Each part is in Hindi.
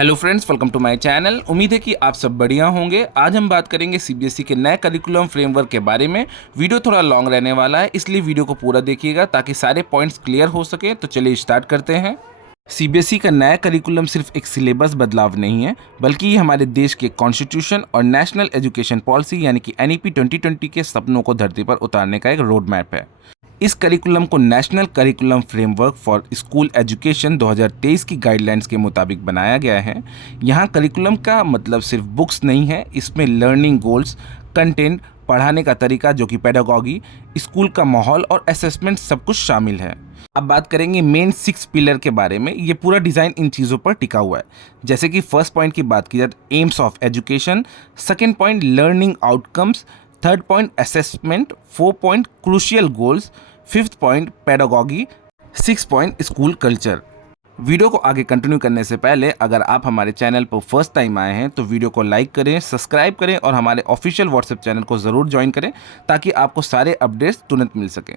Hello friends, welcome to my channel. उम्मीद है कि आप सब बढ़िया होंगे। आज हम बात करेंगे सीबीएसई के नए करिकुलम फ्रेमवर्क के बारे में। वीडियो थोड़ा लॉन्ग रहने वाला है, इसलिए वीडियो को पूरा देखिएगा ताकि सारे पॉइंट्स क्लियर हो सके। तो चलिए स्टार्ट करते हैं। सीबीएसई का नया करिकुलम सिर्फ एक सिलेबस बदलाव नहीं है, बल्कि ये हमारे देश के कॉन्स्टिट्यूशन और नेशनल एजुकेशन पॉलिसी यानी कि एनईपी 2020 के सपनों को धरती पर उतारने का एक रोड मैप है। इस करिकुलम को national curriculum framework for school education 2023 की गाइडलाइंस के मुताबिक बनाया गया है। यहाँ करिकुलम का मतलब सिर्फ बुक्स नहीं है, इसमें लर्निंग गोल्स, कंटेंट, पढ़ाने का तरीका जो कि पेडागॉगी, स्कूल का माहौल और असेसमेंट सब कुछ शामिल है। अब बात करेंगे मेन 6 पिलर के बारे में। ये पूरा डिज़ाइन इन चीज़ों पर टिका हुआ है। जैसे कि फर्स्ट पॉइंट की बात की जाए तो AIIMS of education, second point learning outcomes, third point assessment, 4 point crucial goals, fifth point pedagogy, 6 point school culture. Video को आगे कंटिन्यू करने से पहले अगर आप हमारे चैनल पर फर्स्ट टाइम आए हैं तो वीडियो को लाइक करें, सब्सक्राइब करें और हमारे ऑफिशियल व्हाट्सएप चैनल को ज़रूर ज्वाइन करें ताकि आपको सारे अपडेट्स तुरंत मिल सकें।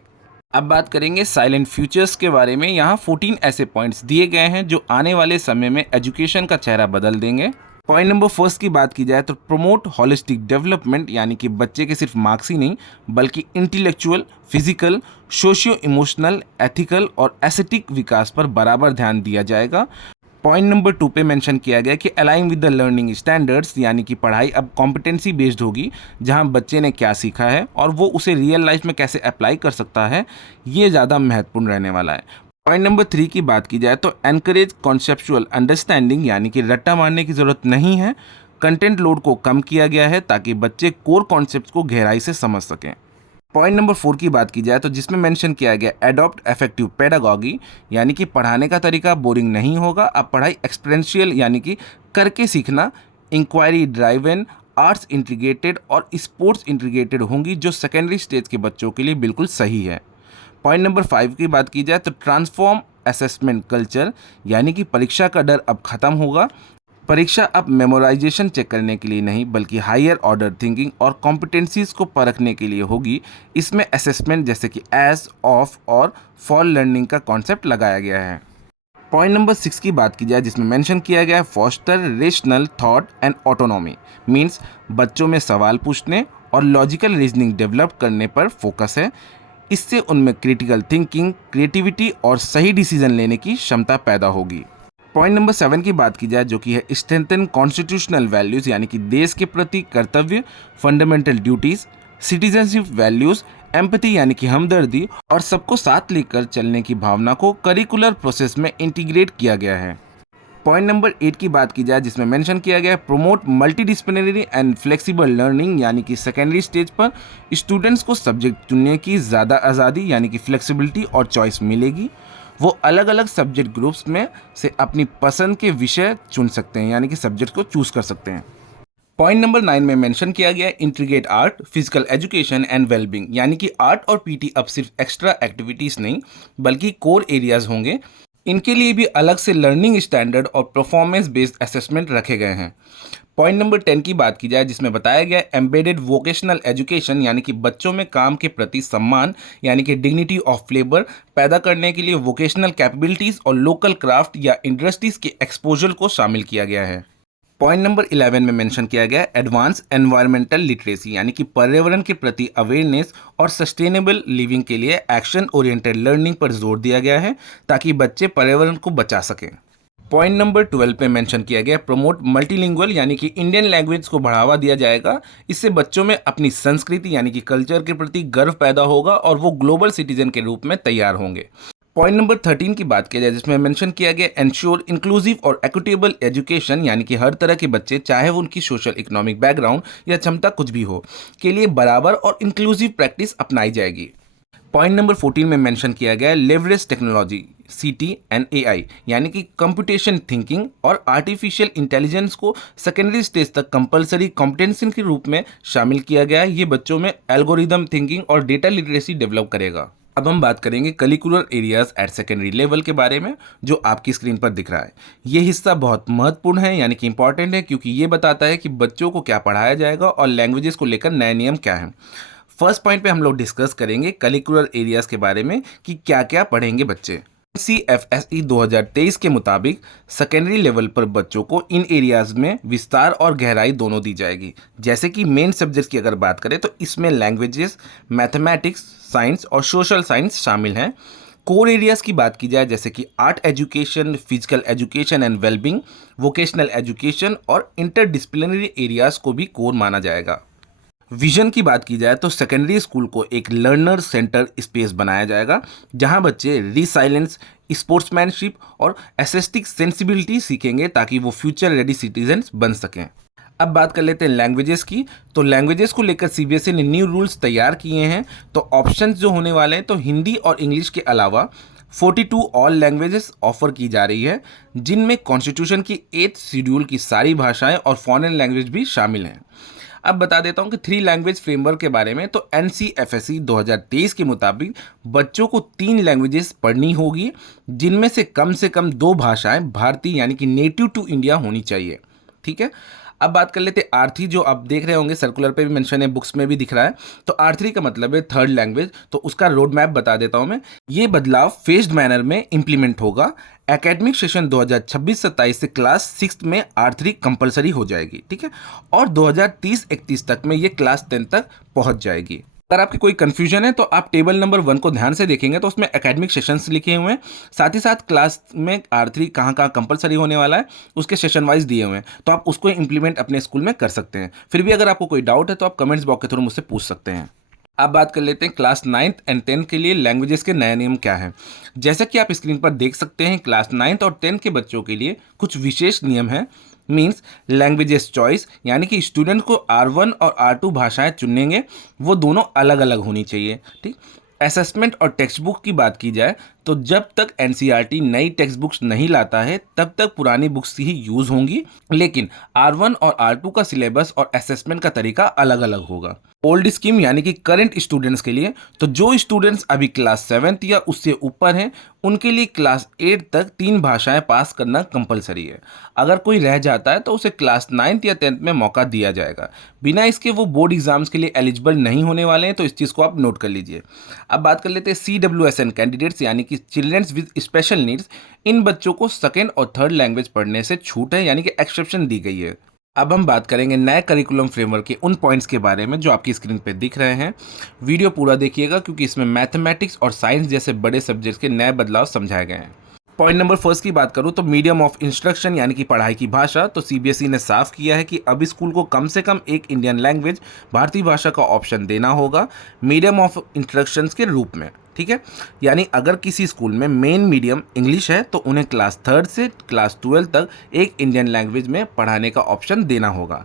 अब बात करेंगे साइलेंट फ्यूचर्स के बारे में। यहाँ 14 ऐसे पॉइंट्स दिए गए हैं जो आने वाले समय में एजुकेशन का चेहरा बदल देंगे। पॉइंट नंबर फर्स्ट की बात की जाए तो प्रमोट हॉलिस्टिक डेवलपमेंट, यानी कि बच्चे के सिर्फ मार्क्स ही नहीं बल्कि intellectual, physical, socio emotional, ethical और एस्थेटिक विकास पर बराबर ध्यान दिया जाएगा। पॉइंट नंबर 2 पे मेंशन किया गया कि align with the learning standards, यानी कि पढ़ाई अब कॉम्पिटेंसी बेस्ड होगी, जहां बच्चे ने क्या सीखा है और वो उसे रियल लाइफ में कैसे अप्लाई कर सकता है, ये ज़्यादा महत्वपूर्ण रहने वाला है। पॉइंट नंबर 3 की बात की जाए तो एनकरेज कॉन्सेप्चुअल अंडरस्टैंडिंग, यानी कि रट्टा मारने की ज़रूरत नहीं है। कंटेंट लोड को कम किया गया है ताकि बच्चे कोर कॉन्सेप्ट्स को गहराई से समझ सकें। पॉइंट नंबर 4 की बात की जाए तो जिसमें मेंशन किया गया एडॉप्ट इफेक्टिव पेडागॉगी, यानी कि पढ़ाने का तरीका बोरिंग नहीं होगा। अब पढ़ाई एक्सपेरिएंशियल यानी कि करके सीखना, इंक्वायरी ड्राइवन, आर्ट्स इंटीग्रेटेड और स्पोर्ट्स इंटीग्रेटेड होंगी, जो सेकेंडरी स्टेज के बच्चों के लिए बिल्कुल सही है। पॉइंट नंबर 5 की बात की जाए तो ट्रांसफॉर्म असेसमेंट कल्चर, यानी कि परीक्षा का डर अब खत्म होगा। परीक्षा अब मेमोराइजेशन चेक करने के लिए नहीं बल्कि हायर ऑर्डर थिंकिंग और कॉम्पिटेंसीज को परखने के लिए होगी। इसमें असेसमेंट जैसे कि एज, ऑफ और फॉर लर्निंग का कॉन्सेप्ट लगाया गया है। पॉइंट नंबर 6 की बात की जाए जिसमें मेंशन किया गया है foster rational thought and autonomy, means बच्चों में सवाल पूछने और लॉजिकल रीजनिंग डेवलप करने पर फोकस है। इससे उनमें क्रिटिकल थिंकिंग, क्रिएटिविटी और सही डिसीजन लेने की क्षमता पैदा होगी। पॉइंट नंबर 7 की बात की जाए जो कि है स्ट्रेंथन कॉन्स्टिट्यूशनल वैल्यूज़, यानी कि देश के प्रति कर्तव्य, fundamental duties, citizenship values, empathy यानी कि हमदर्दी और सबको साथ लेकर चलने की भावना को करिकुलर प्रोसेस में इंटीग्रेट किया गया है। पॉइंट नंबर 8 की बात की जाए जिसमें मेंशन किया गया है promote multidisciplinary and flexible learning, यानी कि सेकेंडरी स्टेज पर स्टूडेंट्स को सब्जेक्ट चुनने की ज़्यादा आज़ादी यानी कि फ्लेक्सिबिलिटी और चॉइस मिलेगी। वो अलग अलग सब्जेक्ट ग्रुप्स में से अपनी पसंद के विषय चुन सकते हैं, यानी कि सब्जेक्ट को चूज कर सकते हैं। पॉइंट नंबर 9 में मेंशन किया गया है integrate art, physical education and wellbeing, यानी कि आर्ट और पीटी अब सिर्फ एक्स्ट्रा एक्टिविटीज़ नहीं बल्कि कोर एरियाज होंगे। इनके लिए भी अलग से लर्निंग स्टैंडर्ड और परफॉर्मेंस बेस्ड असेसमेंट रखे गए हैं। पॉइंट नंबर 10 की बात की जाए जिसमें बताया गया है एम्बेडेड वोकेशनल एजुकेशन, यानी कि बच्चों में काम के प्रति सम्मान यानी कि डिग्निटी ऑफ लेबर पैदा करने के लिए वोकेशनल कैपेबिलिटीज़ और लोकल क्राफ्ट या इंडस्ट्रीज़ के एक्सपोजर को शामिल किया गया है। पॉइंट नंबर 11 में मेंशन किया गया है एडवांस एनवायरमेंटल लिटरेसी, यानी कि पर्यावरण के प्रति अवेयरनेस और सस्टेनेबल लिविंग के लिए एक्शन ओरिएंटेड लर्निंग पर जोर दिया गया है ताकि बच्चे पर्यावरण को बचा सकें। पॉइंट नंबर 12 पे मेंशन किया गया प्रमोट मल्टीलिंगुअल, यानी कि इंडियन लैंग्वेज को बढ़ावा दिया जाएगा। इससे बच्चों में अपनी संस्कृति यानी कि कल्चर के प्रति गर्व पैदा होगा और वो ग्लोबल सिटीजन के रूप में तैयार होंगे। पॉइंट नंबर 13 की बात की जाए जिसमें मेंशन किया गया एंश्योर इंक्लूसिव और इक्विटेबल एजुकेशन, यानी कि हर तरह के बच्चे चाहे वो उनकी सोशल इकोनॉमिक बैकग्राउंड या क्षमता कुछ भी हो के लिए बराबर और इंक्लूसिव प्रैक्टिस अपनाई जाएगी। पॉइंट नंबर 14 में मेंशन किया गया है लेवरेज टेक्नोलॉजी, सीटी एंड एआई, यानी कि कंप्यूटेशन थिंकिंग और आर्टिफिशियल इंटेलिजेंस को सेकेंडरी स्टेज तक कंपलसरी कॉम्पिटेंसी के रूप में शामिल किया गया है। ये बच्चों में एल्गोरिदम थिंकिंग और डेटा लिटरेसी डेवलप करेगा। अब हम बात करेंगे curricular areas at secondary level के बारे में, जो आपकी स्क्रीन पर दिख रहा है। ये हिस्सा बहुत महत्वपूर्ण है, यानी कि इंपॉर्टेंट है, क्योंकि ये बताता है कि बच्चों को क्या पढ़ाया जाएगा और लैंग्वेजेस को लेकर नए नियम क्या हैं। फर्स्ट पॉइंट पे हम लोग डिस्कस करेंगे करिकुलर एरियाज के बारे में कि क्या क्या पढ़ेंगे बच्चे। CFSE 2023 के मुताबिक सेकेंडरी लेवल पर बच्चों को इन एरियाज में विस्तार और गहराई दोनों दी जाएगी। जैसे कि मेन सब्जेक्ट्स की अगर बात करें तो इसमें लैंग्वेजेस, मैथमेटिक्स, साइंस और सोशल साइंस शामिल हैं। कोर एरियाज की बात की जाए जैसे कि art education, physical education and wellbeing, vocational education और इंटरडिसिप्लिनरी एरियाज को भी कोर माना जाएगा। विजन की बात की जाए तो सेकेंडरी स्कूल को एक लर्नर सेंटर स्पेस बनाया जाएगा जहां बच्चे रिसाइलेंस, स्पोर्ट्समैनशिप और एस्थेटिक सेंसिबिलिटी सीखेंगे ताकि वो फ्यूचर रेडी सिटीजन्स बन सकें। अब बात कर लेते हैं लैंग्वेजेस की। तो लैंग्वेजेस को लेकर सीबीएसई ने न्यू रूल्स तैयार किए हैं। तो ऑप्शंस जो होने वाले हैं तो हिंदी और इंग्लिश के अलावा 42 ऑल लैंग्वेजेस ऑफर की जा रही है, जिनमें कॉन्स्टिट्यूशन की 8th शेड्यूल की सारी भाषाएं और फॉरेन लैंग्वेज भी शामिल हैं। अब बता देता हूं कि 3 लैंग्वेज फ्रेमवर्क के बारे में। तो एनसीएफएसई 2023 के मुताबिक बच्चों को 3 लैंग्वेजेस पढ़नी होगी, जिनमें से कम 2 भाषाएं भारतीय यानी कि नेटिव टू इंडिया होनी चाहिए। ठीक है। अब बात कर लेते हैं R3, जो आप देख रहे होंगे सर्कुलर पे भी मेंशन है, बुक्स में भी दिख रहा है। तो R3 का मतलब है थर्ड लैंग्वेज। तो उसका रोड मैप बता देता हूं मैं। ये बदलाव फेज्ड मैनर में इंप्लीमेंट होगा। एकेडमिक सेशन 2026-27 से क्लास 6 में R3 कंपलसरी हो जाएगी। ठीक है। और 2030-31 तक में ये क्लास 10 तक पहुंच जाएगी। अगर आपकी कोई कंफ्यूजन है तो आप टेबल नंबर 1 को ध्यान से देखेंगे तो उसमें एकेडमिक सेशंस लिखे हुए हैं, साथ ही साथ क्लास में R3 कहाँ कंपलसरी होने वाला है उसके सेशन वाइज दिए हुए हैं। तो आप उसको इंप्लीमेंट अपने स्कूल में कर सकते हैं। फिर भी अगर आपको कोई डाउट है तो आप कमेंट्स बॉक्स के थ्रू मुझसे पूछ सकते हैं। अब बात कर लेते हैं क्लास 9th एंड 10th के लिए लैंग्वेजेस के नए नियम क्या हैं। जैसा कि आप स्क्रीन पर देख सकते हैं, क्लास 9th और 10th के बच्चों के लिए कुछ विशेष नियम हैं। मीन्स लैंग्वेजेस चॉइस, यानी कि स्टूडेंट को R1 और R2 भाषाएं चुनेंगे, वो दोनों अलग अलग होनी चाहिए। ठीक। असेसमेंट और टेक्स्ट बुक की बात की जाए तो जब तक एनसीईआरटी नई टेक्स्ट बुक्स नहीं लाता है तब तक पुरानी बुक्स ही यूज होंगी, लेकिन R1 और R2 का सिलेबस और असेसमेंट का तरीका अलग अलग होगा। ओल्ड स्कीम यानी कि करंट स्टूडेंट्स के लिए, तो जो स्टूडेंट्स अभी क्लास 7th या उससे ऊपर हैं उनके लिए क्लास 8 तक 3 भाषाएं पास करना कंपलसरी है। अगर कोई रह जाता है तो उसे क्लास 9th या 10th में मौका दिया जाएगा। बिना इसके वो बोर्ड एग्जाम्स के लिए एलिजिबल नहीं होने वाले हैं, तो इस चीज़ को आप नोट कर लीजिए। अब बात कर लेते हैं CWSN कैंडिडेट्स यानी कि चिल्ड्रंस विद स्पेशल नीड्स। इन बच्चों को सेकेंड और थर्ड लैंग्वेज पढ़ने से छूट है, यानी कि एक्सेप्शन दी गई है। अब हम बात करेंगे नए करिकुलम फ्रेमवर्क के उन पॉइंट्स के बारे में जो आपकी स्क्रीन पे दिख रहे हैं। वीडियो पूरा देखिएगा क्योंकि इसमें मैथमेटिक्स और साइंस जैसे बड़े सब्जेक्ट्स के नए बदलाव समझाए गए हैं। पॉइंट नंबर 1 की बात करूं तो मीडियम ऑफ इंस्ट्रक्शन यानी कि पढ़ाई की भाषा। तो सीबीएसई ने साफ किया है कि अब स्कूल को कम से कम एक इंडियन लैंग्वेज, भारतीय भाषा का ऑप्शन देना होगा मीडियम ऑफ इंस्ट्रक्शन के रूप में। ठीक है। यानी अगर किसी स्कूल में मेन मीडियम इंग्लिश है तो उन्हें क्लास 3rd से क्लास 12 तक एक इंडियन लैंग्वेज में पढ़ाने का ऑप्शन देना होगा।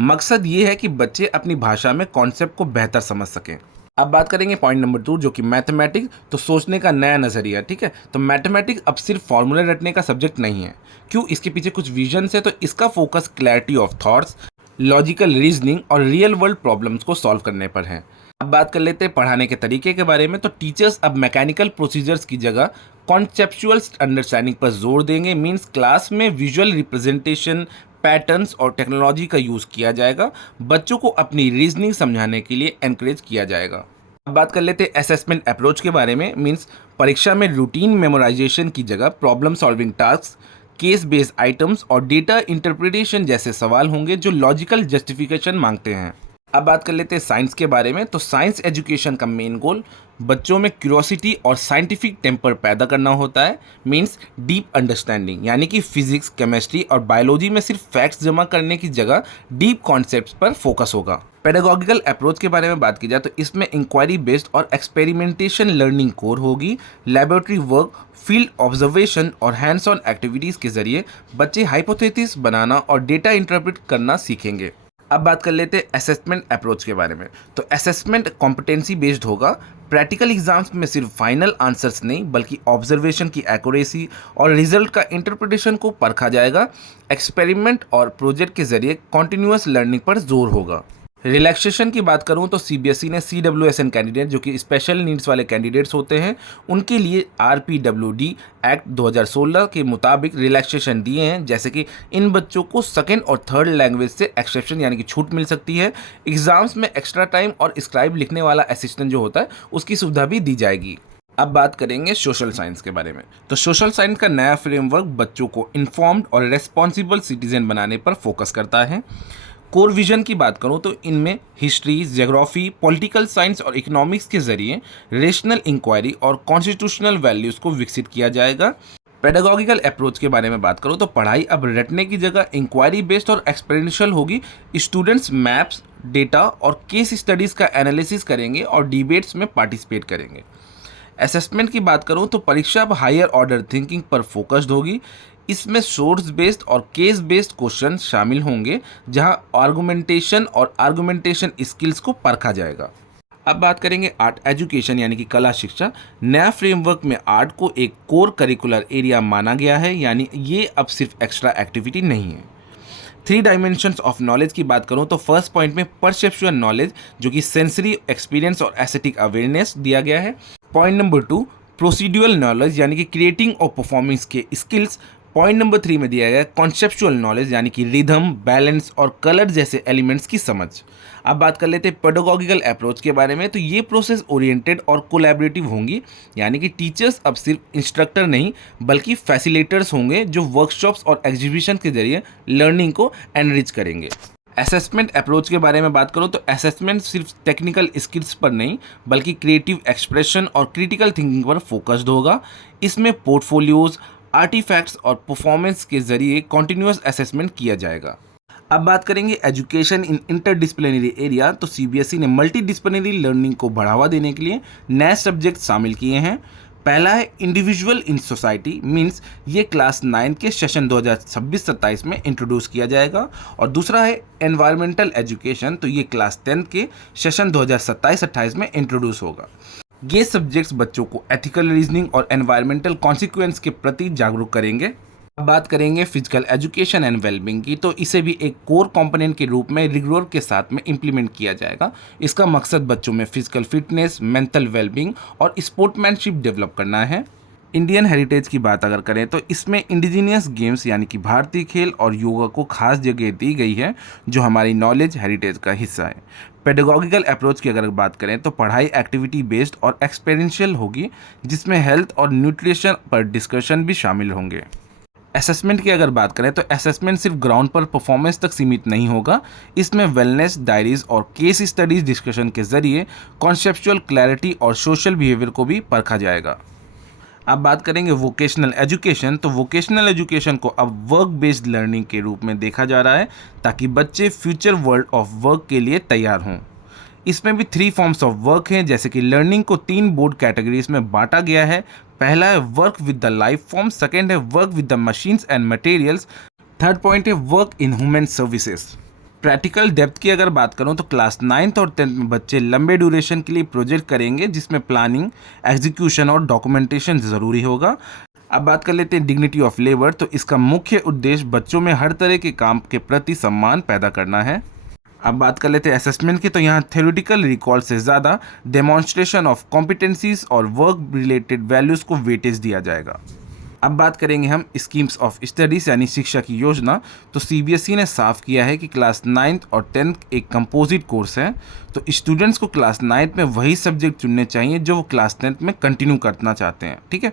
मकसद ये है कि बच्चे अपनी भाषा में कॉन्सेप्ट को बेहतर समझ सकें। अब बात करेंगे पॉइंट नंबर 2 जो कि मैथमेटिक्स, तो सोचने का नया नज़रिया। ठीक है। तो मैथमेटिक्स अब सिर्फ फॉर्मूले रटने का सब्जेक्ट नहीं है। क्यों? इसके पीछे कुछ विजन है। तो इसका focus clarity of thoughts, logical reasoning और रियल वर्ल्ड प्रॉब्लम्स को सॉल्व करने पर है। अब बात कर लेते हैं पढ़ाने के तरीके के बारे में। तो टीचर्स अब मैकेनिकल प्रोसीजर्स की जगह कॉन्सेप्चुअल अंडरस्टैंडिंग पर जोर देंगे। मींस क्लास में विजुअल रिप्रेजेंटेशन, पैटर्न्स और टेक्नोलॉजी का यूज़ किया जाएगा। बच्चों को अपनी रीजनिंग समझाने के लिए एनकरेज किया जाएगा। अब बात कर लेते हैं असेसमेंट अप्रोच के बारे में। मींस परीक्षा में रूटीन मेमोराइजेशन की जगह problem solving task, case based items और डेटा इंटरप्रिटेशन जैसे सवाल होंगे जो लॉजिकल जस्टिफिकेशन मांगते हैं। अब बात कर लेते हैं साइंस के बारे में। तो साइंस एजुकेशन का मेन गोल बच्चों में क्यूरियोसिटी और साइंटिफिक टेम्पर पैदा करना होता है। मींस डीप अंडरस्टैंडिंग, यानी कि फिजिक्स, केमिस्ट्री और बायोलॉजी में सिर्फ फैक्ट्स जमा करने की जगह डीप कॉन्सेप्ट्स पर फोकस होगा। पेडागोगिकल अप्रोच के बारे में बात की जाए तो इसमें इंक्वायरी बेस्ड और एक्सपेरिमेंटेशन लर्निंग कोर होगी। लैबोरेटरी वर्क, फील्ड ऑब्जर्वेशन और हैंड्स ऑन एक्टिविटीज़ के जरिए बच्चे हाइपोथेसिस बनाना और डेटा इंटरप्रेट करना सीखेंगे। अब बात कर लेते हैं असेसमेंट अप्रोच के बारे में। तो असेसमेंट कॉम्पिटेंसी बेस्ड होगा। प्रैक्टिकल एग्जाम्स में सिर्फ फाइनल आंसर्स नहीं बल्कि ऑब्जर्वेशन की एक्यूरेसी और रिजल्ट का इंटरप्रिटेशन को परखा जाएगा। एक्सपेरिमेंट और प्रोजेक्ट के जरिए कॉन्टिन्यूअस लर्निंग पर जोर होगा। रिलैक्सेशन की बात करूं तो सीबीएसई ने CWSN कैंडिडेट जो कि स्पेशल नीड्स वाले कैंडिडेट्स होते हैं उनके लिए RPWD एक्ट 2016 के मुताबिक रिलैक्सेशन दिए हैं। जैसे कि इन बच्चों को सेकेंड और थर्ड लैंग्वेज से एक्सेप्शन यानी कि छूट मिल सकती है। एग्जाम्स में एक्स्ट्रा टाइम और स्क्राइब लिखने वाला असिस्टेंट जो होता है उसकी सुविधा भी दी जाएगी। अब बात करेंगे सोशल साइंस के बारे में। तो सोशल साइंस का नया फ्रेमवर्क बच्चों को इन्फॉर्म्ड और रेस्पॉन्सिबल सिटीजन बनाने पर फोकस करता है। कोर विजन की बात करूं तो इनमें हिस्ट्री, ज्योग्राफी, पॉलिटिकल साइंस और इकोनॉमिक्स के जरिए रेशनल इंक्वायरी और कॉन्स्टिट्यूशनल वैल्यूज़ को विकसित किया जाएगा। पेडागोगिकल अप्रोच के बारे में बात करूं तो पढ़ाई अब रटने की जगह इंक्वायरी बेस्ड और एक्सपेरिमेंशियल होगी। स्टूडेंट्स मैप्स, डेटा और केस स्टडीज़ का एनालिसिस करेंगे और डिबेट्स में पार्टिसिपेट करेंगे। असेसमेंट की बात करूं तो परीक्षा अब हायर ऑर्डर थिंकिंग पर फोकस्ड होगी। इसमें सोर्स बेस्ड और केस बेस्ड क्वेश्चन शामिल होंगे, जहां आर्गुमेंटेशन स्किल्स को परखा जाएगा। अब बात करेंगे आर्ट एजुकेशन यानी कि कला शिक्षा। नया फ्रेमवर्क में आर्ट को एक कोर करिकुलर एरिया माना गया है, यानी ये अब सिर्फ एक्स्ट्रा एक्टिविटी नहीं है। 3 डायमेंशंस ऑफ नॉलेज की बात करूं तो फर्स्ट पॉइंट में परसेप्चुअल नॉलेज, जो कि सेंसरी एक्सपीरियंस और एस्थेटिक अवेयरनेस दिया गया है। पॉइंट नंबर 2 प्रोसीड्यूरल नॉलेज यानी कि क्रिएटिंग और परफॉर्मेंस के स्किल्स। पॉइंट नंबर 3 में दिया गया कॉन्सेप्चुअल नॉलेज यानी कि रिदम, बैलेंस और कलर जैसे एलिमेंट्स की समझ। अब बात कर लेते हैं पेडागोगिकल अप्रोच के बारे में। तो ये प्रोसेस ओरिएंटेड और कोलैबोरेटिव होंगी, यानी कि टीचर्स अब सिर्फ इंस्ट्रक्टर नहीं बल्कि फैसिलिटेटर्स होंगे, जो वर्कशॉप्स और एग्जीबिशन के जरिए लर्निंग को एनरिच करेंगे। असेसमेंट अप्रोच के बारे में बात करूं तो असेसमेंट सिर्फ टेक्निकल स्किल्स पर नहीं बल्कि क्रिएटिव एक्सप्रेशन और क्रिटिकल थिंकिंग पर फोकस्ड होगा। इसमें पोर्टफोलियोज, आर्टिफैक्ट्स और परफॉर्मेंस के जरिए कॉन्टिन्यूअस असेसमेंट किया जाएगा। अब बात करेंगे एजुकेशन इन इंटरडिसिप्लिनरी एरिया। तो सीबीएसई ने मल्टीडिसिप्लिनरी लर्निंग को बढ़ावा देने के लिए नए सब्जेक्ट शामिल किए हैं। पहला है इंडिविजुअल इन सोसाइटी, मीन्स ये क्लास 9 के सेशन 2026-27 में इंट्रोड्यूस किया जाएगा। और दूसरा है एनवायरमेंटल एजुकेशन, तो ये क्लास 10 के सेशन 2027-28 में इंट्रोड्यूस होगा। ये सब्जेक्ट्स बच्चों को एथिकल रीजनिंग और एनवायरमेंटल कॉन्सिक्वेंस के प्रति जागरूक करेंगे। अब बात करेंगे फिजिकल एजुकेशन एंड वेलबींग की। तो इसे भी एक कोर कंपोनेंट के रूप में रिगोर के साथ में इंप्लीमेंट किया जाएगा। इसका मकसद बच्चों में फिजिकल फिटनेस, मेंटल वेलबींग और स्पोर्ट्समैनशिप डेवलप करना है। इंडियन हेरिटेज की बात अगर करें तो इसमें इंडिजीनियस गेम्स यानी कि भारतीय खेल और योगा को खास जगह दी गई है, जो हमारी नॉलेज हेरिटेज का हिस्सा है। पेडागोगिकल अप्रोच की अगर बात करें तो पढ़ाई एक्टिविटी बेस्ड और एक्सपेरिमेंशियल होगी, जिसमें हेल्थ और न्यूट्रिशन पर डिस्कशन भी शामिल होंगे। असेसमेंट की अगर बात करें तो असेसमेंट सिर्फ ग्राउंड पर परफॉर्मेंस तक सीमित नहीं होगा। इसमें वेलनेस डायरीज और केस स्टडीज डिस्कशन के जरिए कॉन्सेप्चुअल क्लैरिटी और सोशल बिहेवियर को भी परखा जाएगा। अब बात करेंगे वोकेशनल एजुकेशन। तो वोकेशनल एजुकेशन को अब वर्क बेस्ड लर्निंग के रूप में देखा जा रहा है, ताकि बच्चे फ्यूचर वर्ल्ड ऑफ वर्क के लिए तैयार हों। इसमें भी 3 फॉर्म्स ऑफ वर्क हैं, जैसे कि लर्निंग को 3 बोर्ड कैटेगरीज में बांटा गया है। पहला है work with the life form, second है work with the machines and materials, third point है work in human services. Practical depth की अगर बात करूं तो क्लास 9th और 10th में बच्चे लंबे ड्यूरेशन के लिए प्रोजेक्ट करेंगे, जिसमें प्लानिंग, एग्जीक्यूशन और डॉक्यूमेंटेशन ज़रूरी होगा। अब बात कर लेते हैं डिग्निटी ऑफ लेबर। तो इसका मुख्य उद्देश्य बच्चों में हर तरह के काम के प्रति सम्मान पैदा करना है। अब बात कर लेते हैं असेसमेंट की। तो यहाँ थ्योरेटिकल रिकॉल से ज़्यादा डेमोन्स्ट्रेशन ऑफ कॉम्पिटेंसीज और वर्क रिलेटेड वैल्यूज़ को वेटेज दिया जाएगा। अब बात करेंगे हम स्कीम्स ऑफ स्टडीज़ यानी शिक्षा की योजना। तो सीबीएसई ने साफ किया है कि क्लास 9th और 10th एक कंपोजिट कोर्स है, तो स्टूडेंट्स को क्लास 9th में वही सब्जेक्ट चुनने चाहिए जो वो क्लास 10th में कंटिन्यू करना चाहते हैं। ठीक है,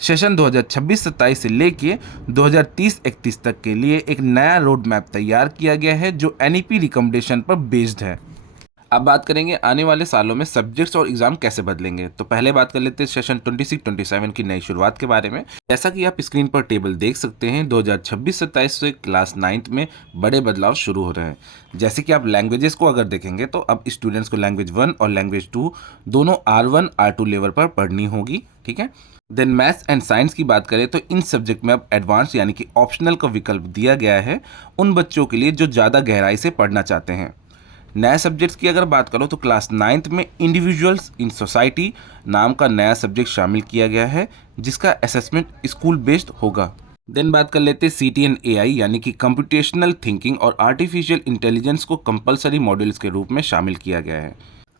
सेशन 2026-27 से लेके 2030-31 तक के लिए एक नया रोड मैप तैयार किया गया है, जो एनईपी रिकमेंडेशन पर बेस्ड है। अब बात करेंगे आने वाले सालों में सब्जेक्ट्स और एग्जाम कैसे बदलेंगे। तो पहले बात कर लेते हैं सेशन 26-27 की नई शुरुआत के बारे में। जैसा कि आप स्क्रीन पर टेबल देख सकते हैं, 2026-27 से क्लास 9th में बड़े बदलाव शुरू हो रहे हैं। जैसे कि आप लैंग्वेजेस को अगर देखेंगे तो अब स्टूडेंट्स को लैंग्वेज 1 और लैंग्वेज 2 दोनों R1 R2 लेवल पर पढ़नी होगी। ठीक है, देन मैथ्स एंड साइंस की बात करें तो इन सब्जेक्ट में अब एडवांस यानी कि ऑप्शनल का विकल्प दिया गया है उन बच्चों के लिए जो ज़्यादा गहराई से पढ़ना चाहते हैं। नए सब्जेक्ट्स की अगर बात करो तो क्लास 9th में इंडिविजुअल्स इन सोसाइटी नाम का नया सब्जेक्ट शामिल किया गया है, जिसका असेसमेंट स्कूल बेस्ड होगा। देन बात कर लेते हैं CTN AI यानी कि कंप्यूटेशनल थिंकिंग और आर्टिफिशियल इंटेलिजेंस को कंपलसरी मॉड्यूल्स के रूप में शामिल किया गया है।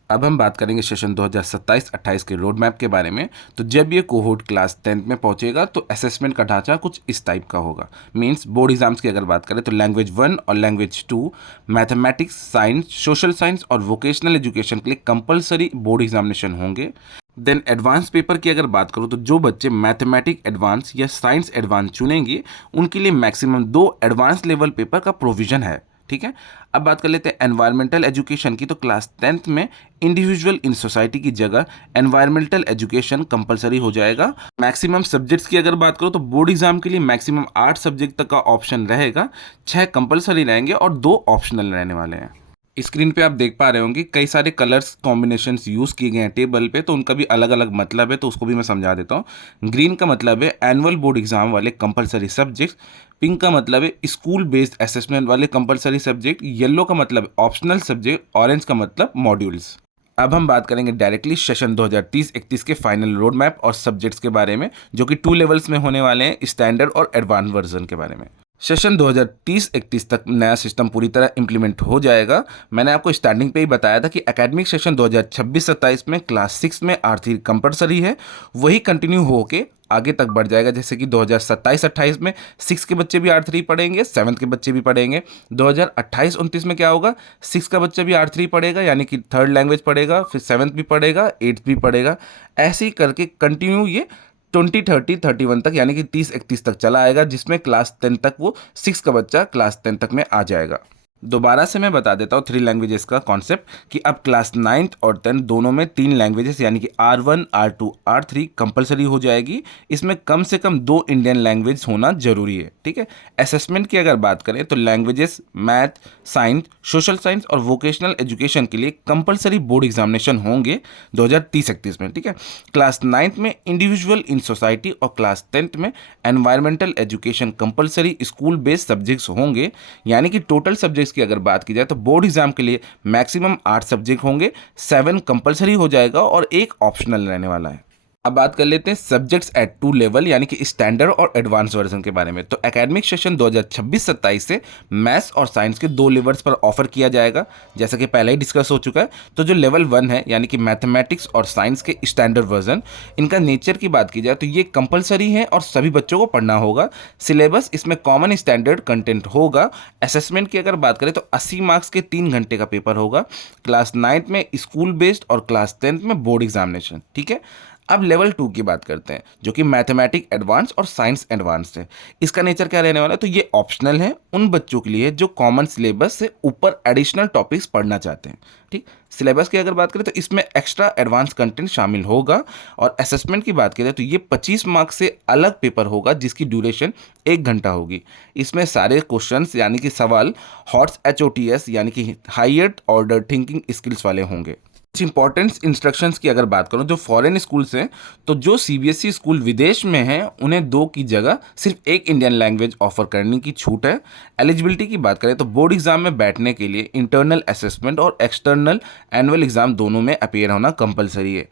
अब हम बात करेंगे सेशन 2027-28 के रोड मैप के बारे में। तो जब ये कोहोर्ट क्लास 10th में पहुंचेगा तो असेसमेंट का ढांचा कुछ इस टाइप का होगा। मींस बोर्ड एग्जाम्स की अगर बात करें तो लैंग्वेज 1 और language 2 mathematics, science, social science और वोकेशनल एजुकेशन के लिए कंपलसरी बोर्ड एग्जामिनेशन होंगे। देन एडवांस पेपर की अगर बात करूँ तो जो बच्चे मैथमेटिक एडवांस या साइंस एडवांस चुनेंगे उनके लिए मैक्सिमम 2 एडवांस लेवल पेपर का प्रोविज़न है। ठीक है, अब बात कर लेते हैं एनवायरमेंटल एजुकेशन की। तो क्लास 10th में इंडिविजुअल इन सोसाइटी की जगह एनवायरमेंटल एजुकेशन कंपलसरी हो जाएगा। मैक्सिमम सब्जेक्ट्स की अगर बात करो तो बोर्ड एग्जाम के लिए मैक्सिमम 8 सब्जेक्ट तक का ऑप्शन रहेगा, 6 कंपलसरी रहेंगे और 2 ऑप्शनल रहने वाले हैं। स्क्रीन पे आप देख पा रहे होंगे कई सारे कलर्स कॉम्बिनेशंस यूज़ किए गए हैं टेबल पे, तो उनका भी अलग अलग मतलब है, तो उसको भी मैं समझा देता हूँ। ग्रीन का मतलब है एनुअल बोर्ड एग्जाम वाले कंपलसरी सब्जेक्ट्स, पिंक का मतलब है स्कूल बेस्ड असेसमेंट वाले कंपलसरी सब्जेक्ट, येलो का मतलब ऑप्शनल सब्जेक्ट, ऑरेंज का मतलब मॉड्यूल्स। अब हम बात करेंगे डायरेक्टली सेशन 2030-31 के फाइनल रोड मैप और सब्जेक्ट्स के बारे में, जो कि 2 लेवल्स में होने वाले हैं, स्टैंडर्ड और एडवांस वर्जन के बारे में। सेशन 2030-31 तक नया सिस्टम पूरी तरह इंप्लीमेंट हो जाएगा। मैंने आपको स्टार्टिंग पे ही बताया था कि एकेडमिक सेशन 2026-27 में क्लास 6 में आर्थिक कंपलसरी है, वही कंटिन्यू होके आगे तक बढ़ जाएगा। जैसे कि 2027-28 में 6 के बच्चे भी R3 पढ़ेंगे, 7th के बच्चे भी पढ़ेंगे। 2028-29 में क्या होगा, 6 का बच्चा भी R3 पढ़ेगा यानी कि थर्ड लैंग्वेज पढ़ेगा, फिर 7th भी पढ़ेगा, 8th भी पढ़ेगा। ऐसे ही करके कंटिन्यू ये 2030-31 तक यानी कि 30-31 तक चला आएगा, जिसमें क्लास 10 तक वो 6 का बच्चा क्लास 10 तक में आ जाएगा। दोबारा से मैं बता देता हूँ 3 लैंग्वेजेस का कॉन्सेप्ट कि अब क्लास 9th और 10th दोनों में 3 लैंग्वेजेस यानी कि R1, R2, R3 कंपलसरी हो जाएगी। इसमें कम से कम 2 इंडियन लैंग्वेज होना जरूरी है। ठीक है, असेसमेंट की अगर बात करें तो languages math, science, social science और वोकेशनल एजुकेशन के लिए कंपलसरी बोर्ड एग्जामिनेशन होंगे 2030-31 में। ठीक है, क्लास 9th में इंडिविजुअल इन सोसाइटी और क्लास 10th में environmental education compulsory school based subjects होंगे। यानी कि टोटल सब्जेक्ट्स की अगर बात की जाए तो बोर्ड एग्जाम के लिए मैक्सिमम 8 सब्जेक्ट होंगे, 7 कंपलसरी हो जाएगा और 1 ऑप्शनल रहने वाला है। अब बात कर लेते हैं सब्जेक्ट्स एट 2 लेवल यानी कि स्टैंडर्ड और एडवांस वर्जन के बारे में। तो एकेडमिक सेशन 2026-27 से मैथ्स और साइंस के 2 लेवल्स पर ऑफर किया जाएगा, जैसा कि पहले ही डिस्कस हो चुका है। तो जो लेवल 1 है यानी कि मैथमेटिक्स और साइंस के स्टैंडर्ड वर्जन, इनका नेचर की बात की जाए तो ये कंपलसरी है और सभी बच्चों को पढ़ना होगा। सिलेबस इसमें कॉमन स्टैंडर्ड कंटेंट होगा। असेसमेंट की अगर बात करें तो 80 मार्क्स के 3 घंटे का पेपर होगा। क्लास 9th में स्कूल बेस्ड और क्लास 10th में बोर्ड एग्जामिनेशन। ठीक है, अब लेवल 2 की बात करते हैं, जो कि मैथमेटिक एडवांस और साइंस एडवांस है। इसका नेचर क्या रहने वाला है, तो ये ऑप्शनल है उन बच्चों के लिए जो कॉमन सिलेबस से ऊपर एडिशनल टॉपिक्स पढ़ना चाहते हैं। ठीक, सिलेबस की अगर बात करें तो इसमें एक्स्ट्रा एडवांस कंटेंट शामिल होगा। और असेसमेंट की बात करें तो ये 25 मार्क्स से अलग पेपर होगा, जिसकी ड्यूरेशन 1 घंटा होगी। इसमें सारे क्वेश्चंस यानी कि सवाल हॉट्स HOTS यानी कि हायर ऑर्डर थिंकिंग स्किल्स वाले होंगे। कुछ इंपॉर्टेंट इंस्ट्रक्शंस की अगर बात करूं जो फॉरेन स्कूल्स हैं, तो जो CBSE स्कूल विदेश में हैं उन्हें 2 की जगह सिर्फ 1 इंडियन लैंग्वेज ऑफर करने की छूट है। एलिजिबिलिटी की बात करें तो बोर्ड एग्जाम में बैठने के लिए इंटरनल असेसमेंट और एक्सटर्नल एनुअल एग्जाम दोनों में अपीयर होना कंपलसरी है।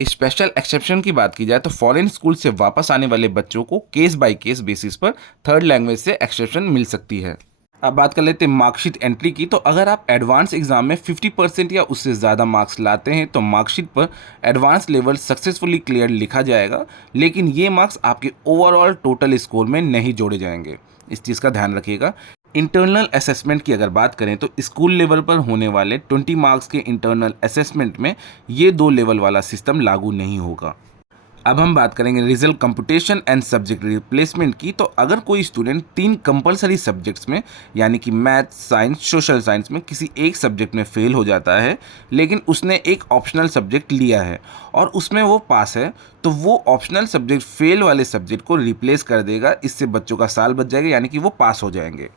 स्पेशल एक्सेप्शन की बात की जाए तो फॉरेन स्कूल से वापस आने वाले बच्चों को केस बाय केस बेसिस पर थर्ड लैंग्वेज से एक्सेप्शन मिल सकती है। अब बात कर लेते हैं मार्कशीट एंट्री की। तो अगर आप एडवांस एग्जाम में 50% या उससे ज़्यादा मार्क्स लाते हैं तो मार्कशीट पर एडवांस लेवल सक्सेसफुली क्लियर लिखा जाएगा, लेकिन ये मार्क्स आपके ओवरऑल टोटल स्कोर में नहीं जोड़े जाएंगे। इस चीज़ का ध्यान रखिएगा। इंटरनल असेसमेंट की अगर बात करें तो स्कूल लेवल पर होने वाले 20 मार्क्स के इंटरनल असेसमेंट में ये 2 लेवल वाला सिस्टम लागू नहीं होगा। अब हम बात करेंगे result computation and subject replacement की। तो अगर कोई स्टूडेंट 3 कंपलसरी सब्जेक्ट्स में यानी कि मैथ, साइंस, सोशल साइंस में किसी एक सब्जेक्ट में फेल हो जाता है, लेकिन उसने एक ऑप्शनल सब्जेक्ट लिया है और उसमें वो पास है, तो वो ऑप्शनल सब्जेक्ट फेल वाले सब्जेक्ट को रिप्लेस कर देगा। इससे बच्चों का साल बच जाएगा यानी कि वो पास हो जाएंगे।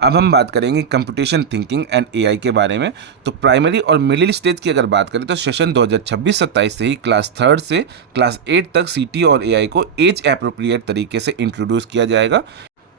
अब हम बात करेंगे कंप्यूटेशन थिंकिंग एंड AI के बारे में। तो प्राइमरी और मिडिल स्टेज की अगर बात करें तो सेशन 2026-27 से ही क्लास 3rd से क्लास 8 तक CT और AI को एज एप्रोप्रिएट तरीके से इंट्रोड्यूस किया जाएगा।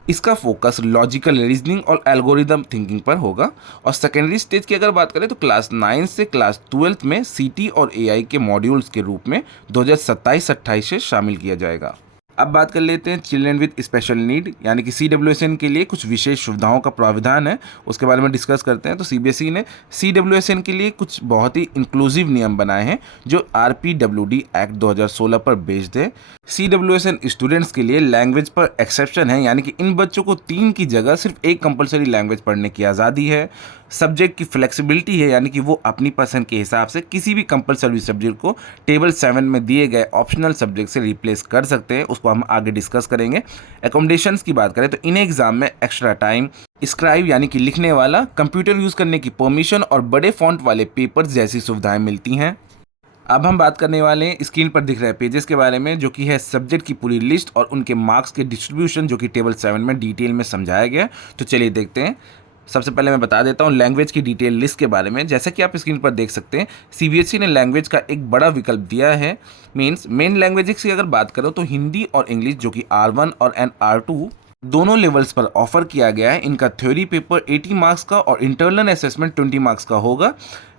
इसका फोकस लॉजिकल रीजनिंग और एल्गोरिदम थिंकिंग पर होगा। और सेकेंडरी स्टेज की अगर बात करें तो क्लास 9 से क्लास 12th में CT और AI के मॉड्यूल्स के रूप में 2027-28 से शामिल किया जाएगा। अब बात कर लेते हैं चिल्ड्रन विद स्पेशल नीड यानी कि CWSN के लिए कुछ विशेष सुविधाओं का प्रावधान है, उसके बारे में डिस्कस करते हैं। तो CBSE ने CWSN के लिए कुछ बहुत ही इंक्लूसिव नियम बनाए हैं जो RPWD एक्ट 2016 पर बेस्ड है। CWSN स्टूडेंट्स के लिए लैंग्वेज पर एक्सेप्शन है, यानी कि इन बच्चों को 3 की जगह सिर्फ एक कंपलसरी लैंग्वेज पढ़ने की आज़ादी है। सब्जेक्ट की फ्लेक्सिबिलिटी है, यानी कि वो अपनी पसंद के हिसाब से किसी भी कंपलसरी सब्जेक्ट को टेबल 7 में दिए गए ऑप्शनल सब्जेक्ट से रिप्लेस कर सकते हैं, उसको हम आगे डिस्कस करेंगे। एकोमोडेशंस की बात करें तो इन एग्जाम में एक्स्ट्रा टाइम, स्क्राइब यानी कि लिखने वाला, कंप्यूटर यूज़ करने की परमिशन और बड़े फॉन्ट वाले पेपर्स जैसी सुविधाएं मिलती हैं। अब हम बात करने वाले हैं स्क्रीन पर दिख रहे पेजेस के बारे में, जो कि है सब्जेक्ट की पूरी लिस्ट और उनके मार्क्स के डिस्ट्रीब्यूशन, जो कि टेबल 7 में डिटेल में समझाया गया है। तो चलिए देखते हैं। सबसे पहले मैं बता देता हूँ लैंग्वेज की डिटेल लिस्ट के बारे में। जैसा कि आप स्क्रीन पर देख सकते हैं, CBSE ने लैंग्वेज का एक बड़ा विकल्प दिया है। मीन्स मेन लैंग्वेजेस की अगर बात करो तो हिंदी और इंग्लिश, जो कि R1 और R2 दोनों लेवल्स पर ऑफर किया गया है। इनका थ्योरी पेपर 80 मार्क्स का और इंटरनल असेसमेंट 20 मार्क्स का होगा।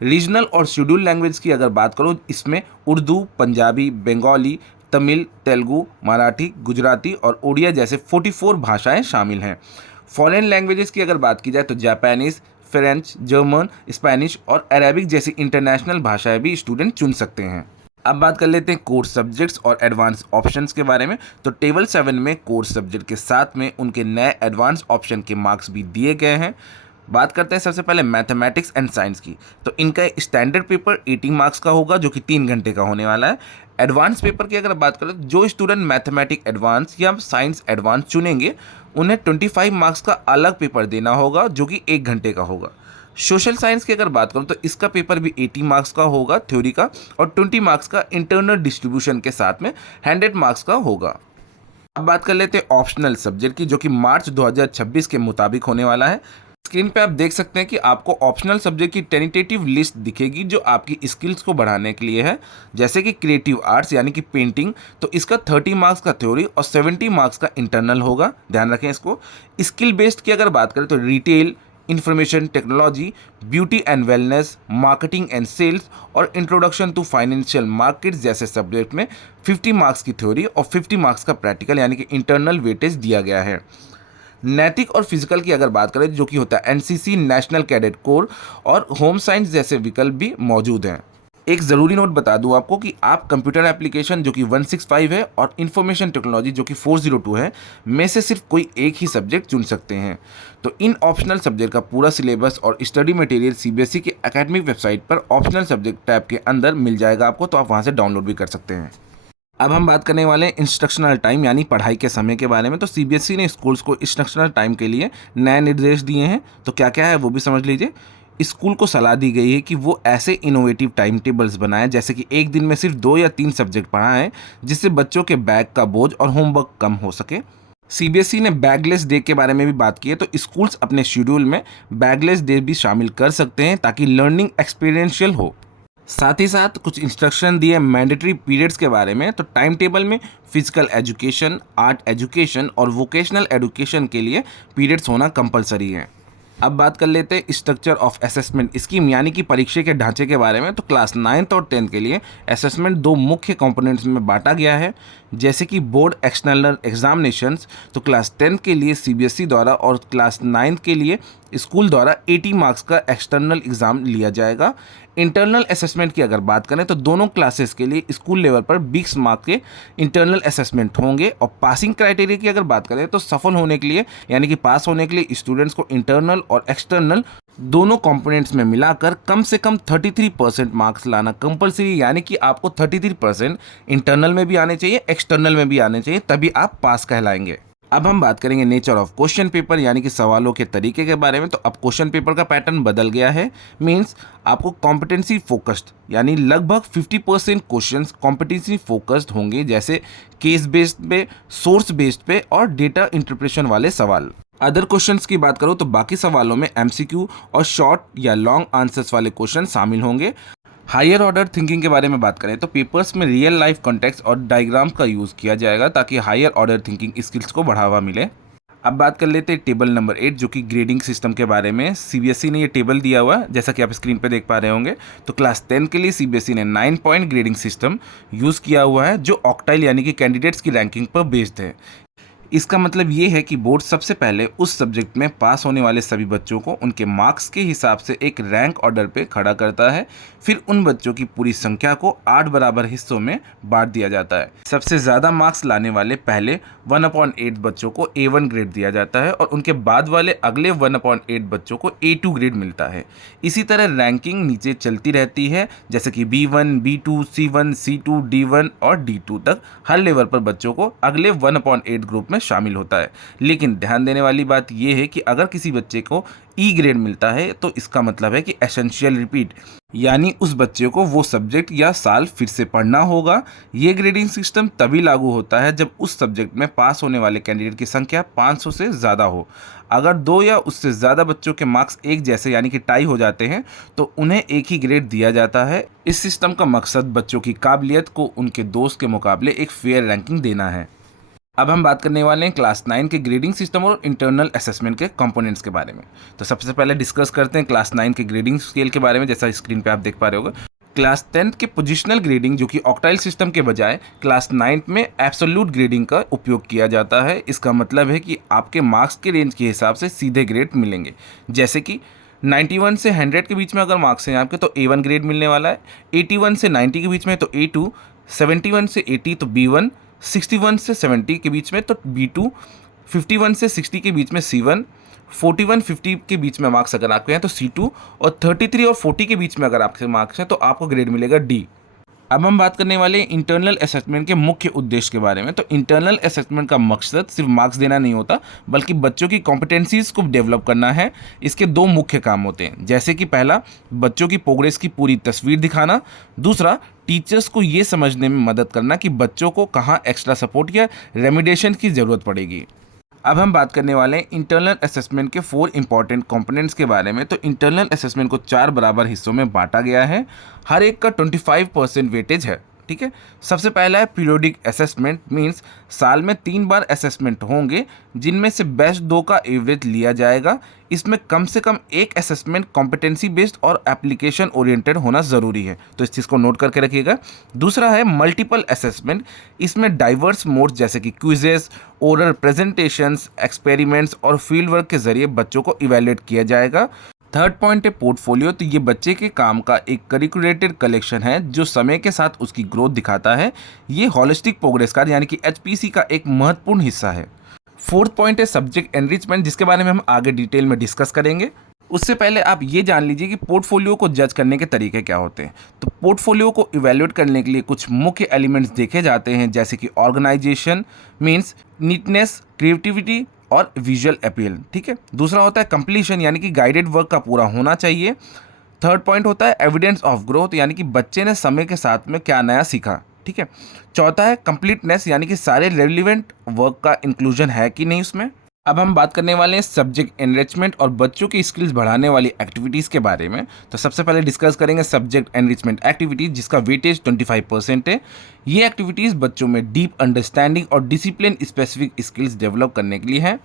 रीजनल और शेड्यूल लैंग्वेज की अगर बात करो, इसमें उर्दू, पंजाबी, बंगाली, तमिल, तेलुगु, मराठी, गुजराती और उड़िया जैसे 44 भाषाएं शामिल हैं। फॉरेन लैंग्वेजेस की अगर बात की जाए तो जापानीज़, फ्रेंच, जर्मन, स्पेनिश और अरेबिक जैसी इंटरनेशनल भाषाएं भी स्टूडेंट चुन सकते हैं। अब बात कर लेते हैं कोर्स सब्जेक्ट्स और एडवांस ऑप्शंस के बारे में। तो टेबल 7 में कोर्स सब्जेक्ट के साथ में उनके नए एडवांस ऑप्शन के मार्क्स भी दिए गए हैं। बात करते हैं सबसे पहले मैथमेटिक्स एंड साइंस की। तो इनका स्टैंडर्ड पेपर 80 मार्क्स का होगा, जो कि 3 घंटे का होने वाला है। एडवांस पेपर की अगर बात करें तो जो स्टूडेंट मैथमेटिक्स एडवांस या साइंस एडवांस चुनेंगे उन्हें 25 मार्क्स का अलग पेपर देना होगा, जो कि 1 घंटे का होगा। सोशल साइंस की अगर बात करूं तो इसका पेपर भी 80 मार्क्स का होगा थ्योरी का, और 20 मार्क्स का इंटरनल डिस्ट्रीब्यूशन के साथ में 100 मार्क्स का होगा। अब बात कर लेते हैं ऑप्शनल सब्जेक्ट की, जो कि मार्च 2026 के मुताबिक होने वाला है। स्क्रीन पे आप देख सकते हैं कि आपको ऑप्शनल सब्जेक्ट की टेंटेटिव लिस्ट दिखेगी, जो आपकी स्किल्स को बढ़ाने के लिए है। जैसे कि क्रिएटिव आर्ट्स यानी कि पेंटिंग, तो इसका 30 मार्क्स का थ्योरी और 70 मार्क्स का इंटरनल होगा, ध्यान रखें इसको। स्किल बेस्ड की अगर बात करें तो retail, information technology, beauty and wellness, marketing and sales और इंट्रोडक्शन टू फाइनेंशियल मार्केट्स जैसे सब्जेक्ट में 50 मार्क्स की थ्योरी और 50 मार्क्स का प्रैक्टिकल यानी कि इंटरनल वेटेज दिया गया है। नैतिक और फिजिकल की अगर बात करें, जो कि होता है NCC नेशनल कैडेट कोर, और होम साइंस जैसे विकल्प भी मौजूद हैं। एक ज़रूरी नोट बता दूं आपको कि आप कंप्यूटर एप्लीकेशन, जो कि 165 है, और इंफॉर्मेशन टेक्नोलॉजी, जो कि 402 है, में से सिर्फ कोई एक ही सब्जेक्ट चुन सकते हैं। तो इन ऑप्शनल सब्जेक्ट का पूरा सिलेबस और स्टडी मटेरियल CBSE के एकेडमिक वेबसाइट पर ऑप्शनल सब्जेक्ट टैब के अंदर मिल जाएगा आपको, तो आप वहाँ से डाउनलोड भी कर सकते हैं। अब हम बात करने वाले हैं इंस्ट्रक्शनल टाइम यानी पढ़ाई के समय के बारे में। तो CBSE ने स्कूल्स को इंस्ट्रक्शनल टाइम के लिए नए निर्देश दिए हैं। तो क्या क्या है वो भी समझ लीजिए। स्कूल को सलाह दी गई है कि वो ऐसे इनोवेटिव टाइम टेबल्स बनाएं, जैसे कि एक दिन में सिर्फ 2 या 3 सब्जेक्ट पढ़ाएं, जिससे बच्चों के बैग का बोझ और होमवर्क कम हो सके। CBSE ने बैगलेस डे के बारे में भी बात की है। तो स्कूल्स अपने शेड्यूल में बैगलेस डे भी शामिल कर सकते हैं, ताकि लर्निंग एक्सपीरियंशियल हो। साथ ही साथ कुछ इंस्ट्रक्शन दिए मैंडेटरी पीरियड्स के बारे में। तो टाइम टेबल में फिजिकल एजुकेशन, आर्ट एजुकेशन और वोकेशनल एजुकेशन के लिए पीरियड्स होना कंपलसरी है। अब बात कर लेते हैं स्ट्रक्चर ऑफ असेसमेंट स्कीम यानी कि परीक्षा के ढांचे के बारे में। तो क्लास 9th और 10th के लिए असेसमेंट 2 मुख्य कंपोनेंट्स में बांटा गया है, जैसे कि बोर्ड एक्सटर्नल एग्जामिनेशंस। तो क्लास 10th के लिए CBSE द्वारा और क्लास 9th के लिए स्कूल द्वारा 80 मार्क्स का एक्सटर्नल एग्ज़ाम लिया जाएगा। इंटरनल असेसमेंट की अगर बात करें तो दोनों क्लासेस के लिए स्कूल लेवल पर 20 मार्क्स के इंटरनल असेसमेंट होंगे। और पासिंग क्राइटेरिया की अगर बात करें तो सफल होने के लिए यानी कि पास होने के लिए स्टूडेंट्स को इंटरनल और एक्सटर्नल दोनों कंपोनेंट्स में मिलाकर कम से कम 33% मार्क्स लाना कंपलसरी, यानी कि आपको 33% इंटरनल में भी आने चाहिए, एक्सटर्नल में भी आने चाहिए, तभी आप पास कहलाएंगे। अब हम बात करेंगे नेचर ऑफ क्वेश्चन पेपर यानी कि सवालों के तरीके के बारे में। तो अब क्वेश्चन पेपर का पैटर्न बदल गया है। मींस आपको कॉम्पिटेंसी फोकस्ड यानी लगभग 50% क्वेश्चंस कॉम्पिटेंसी फोकस्ड होंगे, जैसे केस बेस्ड पे, सोर्स बेस्ड पे और डेटा इंटरप्रिटेशन वाले सवाल। अदर क्वेश्चंस की बात करो तो बाकी सवालों में MCQ और शॉर्ट या लॉन्ग आंसर्स वाले क्वेश्चन शामिल होंगे। हायर ऑर्डर थिंकिंग के बारे में बात करें तो पेपर्स में रियल लाइफ कॉन्टेक्स्ट और डायग्राम्स का यूज़ किया जाएगा, ताकि हायर ऑर्डर थिंकिंग स्किल्स को बढ़ावा मिले। अब बात कर लेते हैं टेबल नंबर 8 जो कि ग्रेडिंग सिस्टम के बारे में। सीबीएसई ने ये टेबल दिया हुआ है जैसा कि आप स्क्रीन पे देख पा रहे होंगे। तो क्लास 10 के लिए सीबीएसई ने 9 पॉइंट ग्रेडिंग सिस्टम यूज़ किया हुआ है जो ऑक्टाइल यानी कि कैंडिडेट्स की रैंकिंग पर बेस्ड है। इसका मतलब ये है कि बोर्ड सबसे पहले उस सब्जेक्ट में पास होने वाले सभी बच्चों को उनके मार्क्स के हिसाब से एक रैंक ऑर्डर पे खड़ा करता है। फिर उन बच्चों की पूरी संख्या को 8 बराबर हिस्सों में बांट दिया जाता है। सबसे ज़्यादा मार्क्स लाने वाले पहले 1/8 बच्चों को A1 ग्रेड दिया जाता है और उनके बाद वाले अगले 1/8 बच्चों को A2 ग्रेड मिलता है। इसी तरह रैंकिंग नीचे चलती रहती है, जैसे कि B1, B2, C1, C2, D1 और D2 तक हर लेवल पर बच्चों को अगले 1/8 ग्रुप में शामिल होता है। लेकिन ध्यान देने वाली बात यह है कि अगर किसी बच्चे को ई ग्रेड मिलता है तो इसका मतलब है कि एसेंशियल रिपीट, यानी उस बच्चे को वो सब्जेक्ट या साल फिर से पढ़ना होगा। ये ग्रेडिंग सिस्टम तभी लागू होता है जब उस सब्जेक्ट में पास होने वाले कैंडिडेट की संख्या 500 से ज़्यादा हो। अगर 2 या उससे ज़्यादा बच्चों के मार्क्स एक जैसे यानी कि टाई हो जाते हैं तो उन्हें एक ही ग्रेड दिया जाता है। इस सिस्टम का मकसद बच्चों की काबिलियत को उनके दोस्त के मुकाबले एक फेयर रैंकिंग देना है। अब हम बात करने वाले हैं क्लास 9 के ग्रेडिंग सिस्टम और इंटरनल असेसमेंट के कंपोनेंट्स के बारे में। तो सबसे पहले डिस्कस करते हैं क्लास 9 के ग्रेडिंग स्केल के बारे में। जैसा स्क्रीन पे आप देख पा रहे होगे, क्लास 10 के पोजिशनल ग्रेडिंग जो कि ऑक्टाइल सिस्टम के बजाय क्लास 9 में एब्सोल्यूट ग्रेडिंग का उपयोग किया जाता है। इसका मतलब है कि आपके मार्क्स के रेंज के हिसाब से सीधे ग्रेड मिलेंगे। जैसे कि 91 से 100 के बीच में अगर मार्क्स हैं आपके तो A1 ग्रेड मिलने वाला है, 81 से 90 के बीच में तो A2, 71 से 80 तो B1, 61 से 70 के बीच में तो B2, 51 से 60 के बीच में C1, 41-50 के बीच में मार्क्स अगर आपके हैं तो C2 और 33 और 40 के बीच में अगर आपके मार्क्स हैं तो आपको ग्रेड मिलेगा D। अब हम बात करने वाले इंटरनल असेसमेंट के मुख्य उद्देश्य के बारे में। तो इंटरनल असेसमेंट का मकसद सिर्फ मार्क्स देना नहीं होता बल्कि बच्चों की कॉम्पिटेंसीज को डेवलप करना है। इसके 2 मुख्य काम होते हैं, जैसे कि पहला, बच्चों की प्रोग्रेस की पूरी तस्वीर दिखाना। दूसरा, टीचर्स को ये समझने में मदद करना कि बच्चों को कहाँ एक्स्ट्रा सपोर्ट या रेमिडिएशन की ज़रूरत पड़ेगी। अब हम बात करने वाले हैं इंटरनल असेसमेंट के 4 इंपॉर्टेंट कंपोनेंट्स के बारे में। तो इंटरनल असेसमेंट को 4 बराबर हिस्सों में बांटा गया है, हर एक का 25% वेटेज है। ठीक है, सबसे पहला है पीरियोडिक असेसमेंट, मींस साल में 3 बार असेसमेंट होंगे जिनमें से बेस्ट 2 का एवरेज लिया जाएगा। इसमें कम से कम एक असेसमेंट कॉम्पिटेंसी बेस्ड और एप्लीकेशन ओरिएंटेड होना ज़रूरी है, तो इस चीज़ को नोट करके रखिएगा। दूसरा है मल्टीपल असेसमेंट, इसमें डाइवर्स मोड्स जैसे कि क्विजेस, ओरल प्रेजेंटेशंस, एक्सपेरिमेंट्स और फील्ड वर्क के जरिए बच्चों को इवैल्यूएट किया जाएगा। थर्ड पॉइंट है पोर्टफोलियो, तो ये बच्चे के काम का एक करिकुलेटेड कलेक्शन है जो समय के साथ उसकी ग्रोथ दिखाता है। ये हॉलिस्टिक प्रोग्रेस कार्ड यानी कि HPC का एक महत्वपूर्ण हिस्सा है। फोर्थ पॉइंट है सब्जेक्ट एनरिचमेंट, जिसके बारे में हम आगे डिटेल में डिस्कस करेंगे। उससे पहले आप ये जान लीजिए कि पोर्टफोलियो को जज करने के तरीके क्या होते हैं। तो पोर्टफोलियो को इवैल्यूएट करने के लिए कुछ मुख्य एलिमेंट्स देखे जाते हैं, जैसे कि ऑर्गेनाइजेशन, मीन्स नीटनेस, क्रिएटिविटी और विजुअल अपील। ठीक है, दूसरा होता है कंप्लीशन, यानी कि गाइडेड वर्क का पूरा होना चाहिए। थर्ड पॉइंट होता है एविडेंस ऑफ ग्रोथ, यानी कि बच्चे ने समय के साथ में क्या नया सीखा। ठीक है, चौथा है कंप्लीटनेस, यानी कि सारे रेलिवेंट वर्क का इंक्लूजन है कि नहीं उसमें। अब हम बात करने वाले हैं सब्जेक्ट एनरिचमेंट और बच्चों की स्किल्स बढ़ाने वाली एक्टिविटीज़ के बारे में। तो सबसे पहले डिस्कस करेंगे सब्जेक्ट एनरिचमेंट एक्टिविटीज़, जिसका वेटेज 25% है। ये एक्टिविटीज़ बच्चों में डीप अंडरस्टैंडिंग और डिसिप्लिन स्पेसिफिक स्किल्स डेवलप करने के लिए है,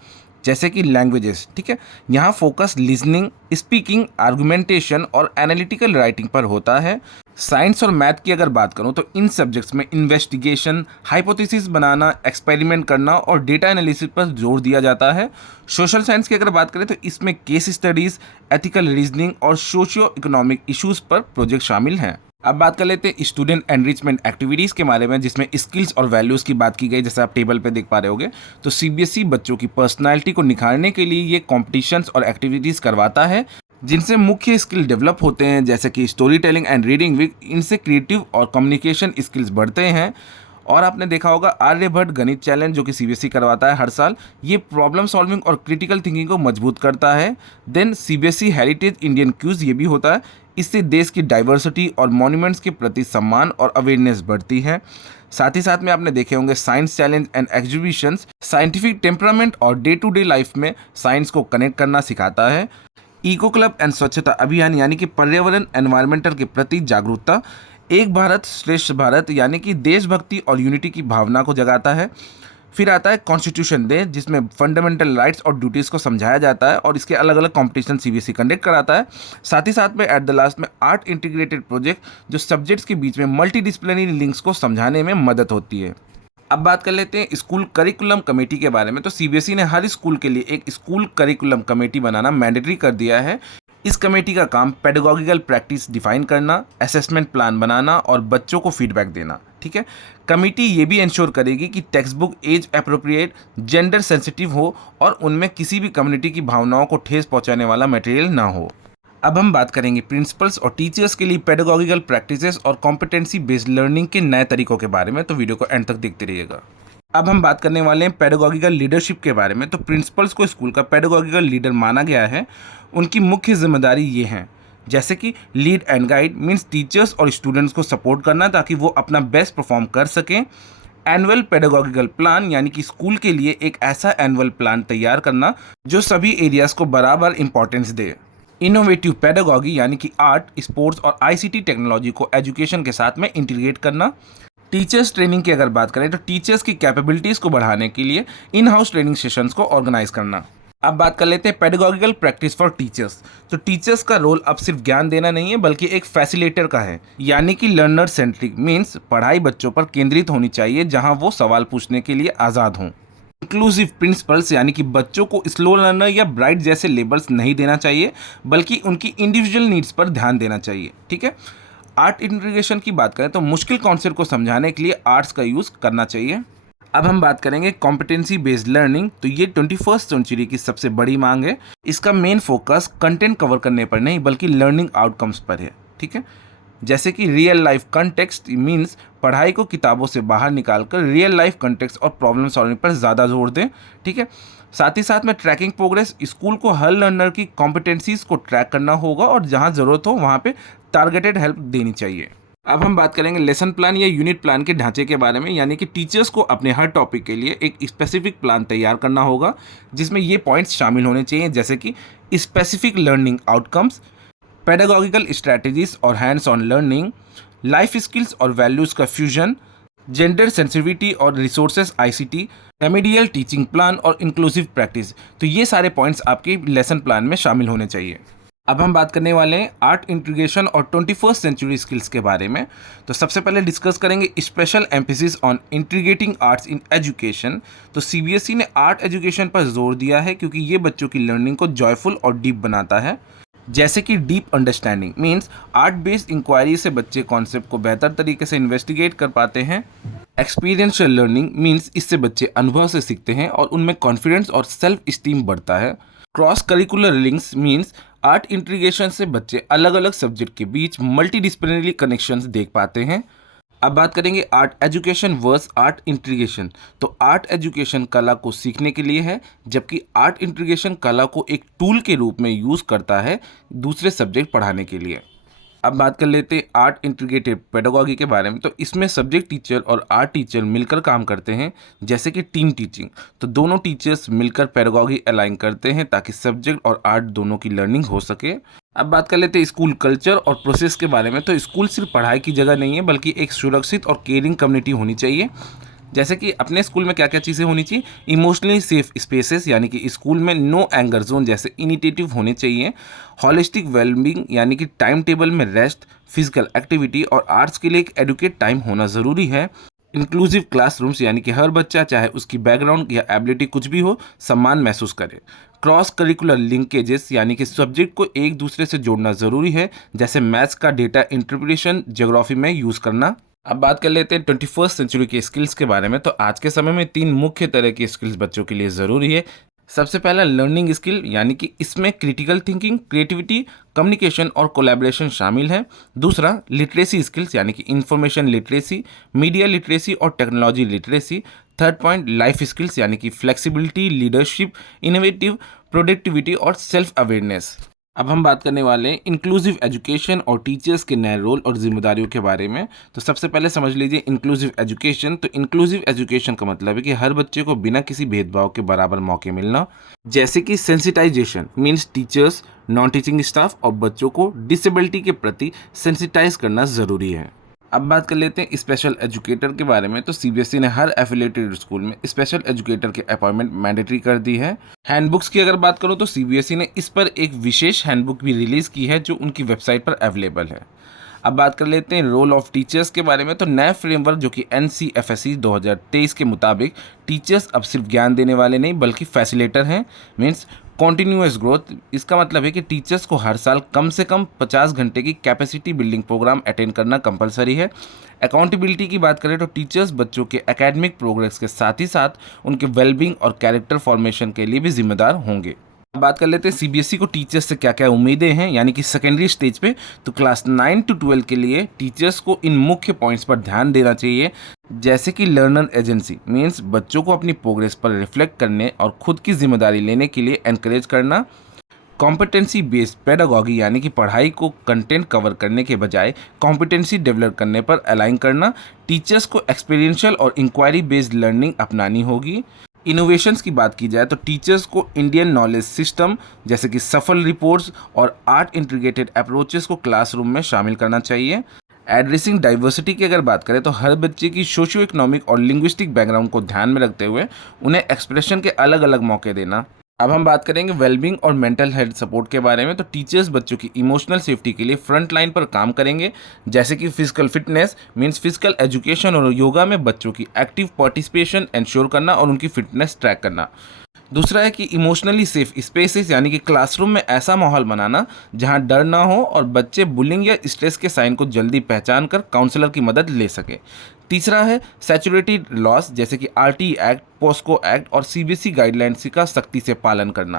जैसे कि लैंग्वेजेस। ठीक है, यहाँ फोकस लिसनिंग, स्पीकिंग, आर्गुमेंटेशन और एनालिटिकल राइटिंग पर होता है। साइंस और मैथ की अगर बात करूँ तो इन सब्जेक्ट्स में इन्वेस्टिगेशन, हाइपोथेसिस बनाना, एक्सपेरिमेंट करना और डेटा एनालिसिस पर जोर दिया जाता है। सोशल साइंस की अगर बात करें तो इसमें केस स्टडीज़, एथिकल रीजनिंग और सोशियो इकोनॉमिक इश्यूज़ पर प्रोजेक्ट शामिल हैं। अब बात कर लेते हैं स्टूडेंट एनरिचमेंट एक्टिविटीज़ के बारे में, जिसमें स्किल्स और वैल्यूज़ की बात की गई, जैसे आप टेबल पे देख पा रहे होगे। तो CBSE बच्चों की पर्सनालिटी को निखारने के लिए ये कॉम्पिटिशन्स और एक्टिविटीज़ करवाता है, जिनसे मुख्य स्किल डेवलप होते हैं, जैसे कि story telling and reading week. इनसे क्रिएटिव और कम्युनिकेशन स्किल्स बढ़ते हैं। और आपने देखा होगा आर्यभट्ट गणित चैलेंज, जो कि CBSE करवाता है हर साल। ये प्रॉब्लम सॉल्विंग और क्रिटिकल थिंकिंग को मजबूत करता है। देन CBSE हेरिटेज इंडियन क्यूज, ये भी होता है। इससे देश की डाइवर्सिटी और मॉन्यूमेंट्स के प्रति सम्मान और अवेयरनेस बढ़ती है। साथ ही साथ में आपने देखे होंगे science challenge and exhibitions, scientific temperament और डे टू डे लाइफ में साइंस को कनेक्ट करना सिखाता है। इको क्लब एंड स्वच्छता अभियान, यानी कि पर्यावरण एनवायरमेंटल के प्रति जागरूकता। एक भारत श्रेष्ठ भारत, यानी कि देशभक्ति और यूनिटी की भावना को जगाता है। फिर आता है कॉन्स्टिट्यूशन डे, जिसमें फंडामेंटल राइट्स और ड्यूटीज़ को समझाया जाता है और इसके अलग अलग कॉम्पिटिशन सीबीएसई कंडक्ट कराता है। साथ ही साथ में एट द लास्ट में आर्ट इंटीग्रेटेड प्रोजेक्ट, जो सब्जेक्ट्स के बीच में मल्टीडिसिप्लिनरी लिंक्स को समझाने में मदद होती है। अब बात कर लेते हैं स्कूल करिकुलम कमेटी के बारे में। तो सीबीएसई ने हर स्कूल के लिए एक स्कूल करिकुलम कमेटी बनाना मैंडेटरी कर दिया है। इस कमेटी का काम पेडागोगिकल प्रैक्टिस डिफाइन करना, असेसमेंट प्लान बनाना और बच्चों को फीडबैक देना। ठीक है, कमेटी ये भी इंश्योर करेगी कि text book age appropriate, gender sensitive हो और उनमें किसी भी कम्युनिटी की भावनाओं को ठेस पहुंचाने वाला मटेरियल ना हो। अब हम बात करेंगे प्रिंसिपल्स और टीचर्स के लिए पेडागोगिकल प्रैक्टिसेस और कॉम्पिटेंसी बेस्ड लर्निंग के नए तरीकों के बारे में, तो वीडियो को एंड तक देखते रहिएगा। अब हम बात करने वाले हैं पेडागोगिकल लीडरशिप के बारे में। तो प्रिंसिपल्स को स्कूल का पेडागोगिकल लीडर माना गया है। उनकी मुख्य जिम्मेदारी ये हैं, जैसे कि lead and guide means teachers और स्टूडेंट्स को सपोर्ट करना ताकि वो अपना बेस्ट परफॉर्म कर सकें। एनुअल पेडागोगिकल प्लान यानी कि स्कूल के लिए एक ऐसा एनुअल प्लान तैयार करना जो सभी एरियाज को बराबर इंपॉर्टेंस दे। इनोवेटिव पेडागोगी यानी कि आर्ट, स्पोर्ट्स और आईसीटी टेक्नोलॉजी को एजुकेशन के साथ में इंटीग्रेट करना। टीचर्स ट्रेनिंग की अगर बात करें तो टीचर्स की कैपेबिलिटीज़ को बढ़ाने के लिए इन हाउस ट्रेनिंग सेशंस को ऑर्गेनाइज करना। अब बात कर लेते हैं पेडागोगिकल प्रैक्टिस फॉर टीचर्स। तो टीचर्स का रोल अब सिर्फ ज्ञान देना नहीं है बल्कि एक फैसिलिटेटर का है, यानी कि लर्नर सेंट्रिक मीन्स पढ़ाई बच्चों पर केंद्रित होनी चाहिए जहां वो सवाल पूछने के लिए आज़ाद हों। इंक्लूसिव प्रिंसिपल्स यानी कि बच्चों को स्लो लर्नर या ब्राइट जैसे लेबल्स नहीं देना चाहिए बल्कि उनकी इंडिविजुअल नीड्स पर ध्यान देना चाहिए। ठीक है, आर्ट इंटीग्रेशन की बात करें तो मुश्किल कॉन्सेप्ट को समझाने के लिए आर्ट्स का यूज़ करना चाहिए। अब हम बात करेंगे कॉम्पिटेंसी बेस्ड लर्निंग। तो ये 21st सेंचुरी की सबसे बड़ी मांग है। इसका मेन फोकस कंटेंट कवर करने पर नहीं बल्कि लर्निंग आउटकम्स पर है। ठीक है, जैसे कि रियल लाइफ कंटेक्स्ट मीन्स पढ़ाई को किताबों से बाहर निकालकर रियल लाइफ कंटेक्स्ट और प्रॉब्लम सॉल्विंग पर ज़्यादा जोर दें। ठीक है, साथ ही साथ में ट्रैकिंग प्रोग्रेस, स्कूल को हर लर्नर की कॉम्पिटेंसीज को ट्रैक करना होगा और जहाँ ज़रूरत हो वहाँ पे टारगेटेड हेल्प देनी चाहिए। अब हम बात करेंगे लेसन प्लान या यूनिट प्लान के ढांचे के बारे में, यानी कि टीचर्स को अपने हर टॉपिक के लिए एक स्पेसिफिक प्लान तैयार करना होगा जिसमें ये पॉइंट्स शामिल होने चाहिए, जैसे कि स्पेसिफिक लर्निंग आउटकम्स, पेडागोगिकल स्ट्रैटेजीज और hands on learning, life skills और वैल्यूज़ का फ्यूजन, जेंडर सेंसिटिविटी और resources ICT, remedial teaching plan और इंक्लूसिव प्रैक्टिस। तो ये सारे पॉइंट्स आपके लेसन प्लान में शामिल होने चाहिए। अब हम बात करने वाले हैं आर्ट इंटीग्रेशन और 21st सेंचुरी स्किल्स के बारे में। तो सबसे पहले डिस्कस करेंगे special emphasis on integrating arts in education. तो सीबीएसई ने आर्ट एजुकेशन पर जोर दिया है क्योंकि ये बच्चों की लर्निंग को जॉयफुल और डीप बनाता है। जैसे कि deep understanding means art based inquiry से बच्चे कॉन्सेप्ट को बेहतर तरीके से इन्वेस्टिगेट कर पाते हैं। एक्सपीरियंशियल लर्निंग मीन्स इससे बच्चे अनुभव से सीखते हैं और उनमें कॉन्फिडेंस और सेल्फ स्टीम बढ़ता है। Cross curricular links means art integration से बच्चे अलग अलग सब्जेक्ट के बीच मल्टीडिसिप्लिनरी कनेक्शंस देख पाते हैं। अब बात करेंगे art education versus art integration. तो आर्ट एजुकेशन कला को सीखने के लिए है जबकि आर्ट इंटीग्रेशन कला को एक टूल के रूप में यूज़ करता है दूसरे सब्जेक्ट पढ़ाने के लिए। अब बात कर लेते हैं आर्ट इंटीग्रेटेड पेडागोगी के बारे में। तो इसमें सब्जेक्ट टीचर और आर्ट टीचर मिलकर काम करते हैं, जैसे कि टीम टीचिंग। तो दोनों टीचर्स मिलकर पेडागोगी अलाइन करते हैं ताकि सब्जेक्ट और आर्ट दोनों की लर्निंग हो सके। अब बात कर लेते हैं स्कूल कल्चर और प्रोसेस के बारे में। तो स्कूल सिर्फ पढ़ाई की जगह नहीं है बल्कि एक सुरक्षित और केयरिंग कम्युनिटी होनी चाहिए। जैसे कि अपने स्कूल में क्या क्या चीज़ें होनी चाहिए, इमोशनली सेफ स्पेसेस यानी कि स्कूल में नो एंगर जोन जैसे इनिशिएटिव होने चाहिए। हॉलिस्टिक वेलबींग यानी कि टाइम टेबल में रेस्ट, फिजिकल एक्टिविटी और आर्ट्स के लिए एक एडुकेट टाइम होना ज़रूरी है। इंक्लूसिव क्लासरूम्स यानी कि हर बच्चा चाहे उसकी बैकग्राउंड या एबिलिटी कुछ भी हो सम्मान महसूस करे। क्रॉस करिकुलर लिंकेजेस यानी कि सब्जेक्ट को एक दूसरे से जोड़ना ज़रूरी है, जैसे मैथ्स का डेटा इंटरप्रिटेशन ज्योग्राफी में यूज़ करना। अब बात कर लेते हैं 21st सेंचुरी के स्किल्स के बारे में। तो आज के समय में 3 मुख्य तरह की स्किल्स बच्चों के लिए ज़रूरी है। सबसे पहला लर्निंग स्किल यानी कि इसमें क्रिटिकल थिंकिंग, क्रिएटिविटी, कम्युनिकेशन और कोलैबोरेशन शामिल है। दूसरा लिटरेसी स्किल्स यानी कि इंफॉर्मेशन लिटरेसी, मीडिया लिटरेसी और technology literacy. Third point life skills यानी कि फ्लेक्सिबिलिटी, लीडरशिप, इनोवेटिव, प्रोडक्टिविटी और सेल्फ अवेयरनेस। अब हम बात करने वाले हैं इंक्लूसिव एजुकेशन और टीचर्स के नए रोल और जिम्मेदारियों के बारे में। तो सबसे पहले समझ लीजिए इंक्लूसिव एजुकेशन। तो इंक्लूसिव एजुकेशन का मतलब है कि हर बच्चे को बिना किसी भेदभाव के बराबर मौके मिलना, जैसे कि sensitization means teachers, non teaching staff और बच्चों को डिसेबिलिटी के प्रति सेंसिटाइज करना ज़रूरी है। अब बात कर लेते हैं स्पेशल एजुकेटर के बारे में। तो सीबीएसई ने हर एफिलिएटेड स्कूल में स्पेशल एजुकेटर की अपॉइंटमेंट मैंडेटरी कर दी है। हैंडबुक्स की अगर बात करूँ तो सीबीएसई ने इस पर एक विशेष हैंडबुक भी रिलीज़ की है जो उनकी वेबसाइट पर अवेलेबल है। अब बात कर लेते हैं रोल ऑफ टीचर्स के बारे में। तो नया फ्रेमवर्क जो कि एनसीएफएससी 2023 के मुताबिक टीचर्स अब सिर्फ ज्ञान देने वाले नहीं बल्कि फैसिलिटेटर हैं, मीन्स कॉन्टीन्यूअस ग्रोथ। इसका मतलब है कि टीचर्स को हर साल कम से कम 50 घंटे की कैपेसिटी बिल्डिंग प्रोग्राम अटेंड करना कंपलसरी है। अकाउंटेबिलिटी की बात करें तो टीचर्स बच्चों के एकेडमिक प्रोग्रेस के साथ ही साथ उनके वेलबींग और कैरेक्टर फॉर्मेशन के लिए भी जिम्मेदार होंगे। अब बात कर लेते हैं सीबीएसई को टीचर्स से क्या क्या उम्मीदें हैं, यानी कि सेकेंडरी स्टेज पे। तो क्लास 9 to 12 के लिए टीचर्स को इन मुख्य पॉइंट्स पर ध्यान देना चाहिए, जैसे कि लर्नर एजेंसी, मीन्स बच्चों को अपनी प्रोग्रेस पर रिफ्लेक्ट करने और खुद की जिम्मेदारी लेने के लिए एनकरेज करना। कॉम्पिटेंसी बेस्ड पेडागॉगी, यानी कि पढ़ाई को कंटेंट कवर करने के बजाय कॉम्पिटेंसी डेवलप करने पर अलाइन करना। टीचर्स को एक्सपीरियंशियल और इंक्वायरी बेस्ड लर्निंग अपनानी होगी। इनोवेशंस की बात की जाए तो टीचर्स को इंडियन नॉलेज सिस्टम जैसे कि सफल रिपोर्ट्स और आर्ट इंटीग्रेटेड अप्रोचेस को क्लासरूम में शामिल करना चाहिए। एड्रेसिंग डाइवर्सिटी की अगर बात करें तो हर बच्चे की सोशियो इकोनॉमिक और लिंग्विस्टिक बैकग्राउंड को ध्यान में रखते हुए उन्हें एक्सप्रेशन के अलग अलग मौके देना। अब हम बात करेंगे वेलबींग और मेंटल हेल्थ सपोर्ट के बारे में। तो टीचर्स बच्चों की इमोशनल सेफ्टी के लिए फ्रंट लाइन पर काम करेंगे, जैसे कि physical fitness, means physical education और योगा में बच्चों की एक्टिव पार्टिसिपेशन इंश्योर करना और उनकी फिटनेस ट्रैक करना। दूसरा है कि इमोशनली सेफ स्पेसेस, यानी कि क्लासरूम में ऐसा माहौल बनाना जहां डर ना हो और बच्चे बुलिंग या स्ट्रेस के साइन को जल्दी पहचान कर काउंसलर की मदद ले सके। तीसरा है सैचुरेटेड लॉस, जैसे कि आरटी एक्ट, पोस्को एक्ट और सीबीएसई गाइडलाइंस का सख्ती से पालन करना।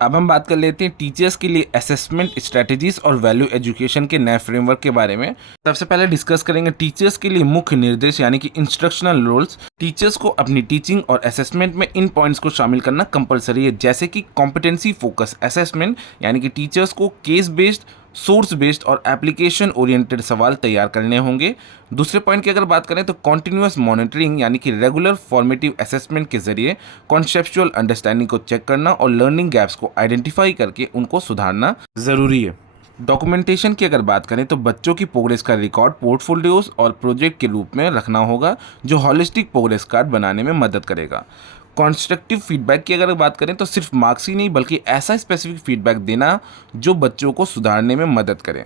अब हम बात कर लेते हैं टीचर्स के लिए असेसमेंट स्ट्रेटजीज और वैल्यू एजुकेशन के नए फ्रेमवर्क के बारे में। सबसे पहले डिस्कस करेंगे टीचर्स के लिए मुख्य निर्देश, यानी कि इंस्ट्रक्शनल रूल्स। टीचर्स को अपनी टीचिंग और असेसमेंट में इन पॉइंट्स को शामिल करना कंपलसरी है, जैसे कि कॉम्पिटेंसी फोकस असेसमेंट, यानी कि टीचर्स को केस बेस्ड, सोर्स बेस्ड और एप्लीकेशन ओरिएंटेड सवाल तैयार करने होंगे। दूसरे पॉइंट की अगर बात करें तो कॉन्टिन्यूअस मॉनिटरिंग, यानी कि रेगुलर फॉर्मेटिव असेसमेंट के जरिए कॉन्सेप्चुअल अंडरस्टैंडिंग को चेक करना और लर्निंग गैप्स को आइडेंटिफाई करके उनको सुधारना जरूरी है। डॉक्यूमेंटेशन की अगर बात करें तो बच्चों की प्रोग्रेस का रिकॉर्ड पोर्टफोलियोज और प्रोजेक्ट के रूप में रखना होगा, जो हॉलिस्टिक प्रोग्रेस कार्ड बनाने में मदद करेगा। कॉन्स्ट्रक्टिव फीडबैक की अगर बात करें तो सिर्फ मार्क्स ही नहीं बल्कि ऐसा स्पेसिफिक फीडबैक देना जो बच्चों को सुधारने में मदद करे।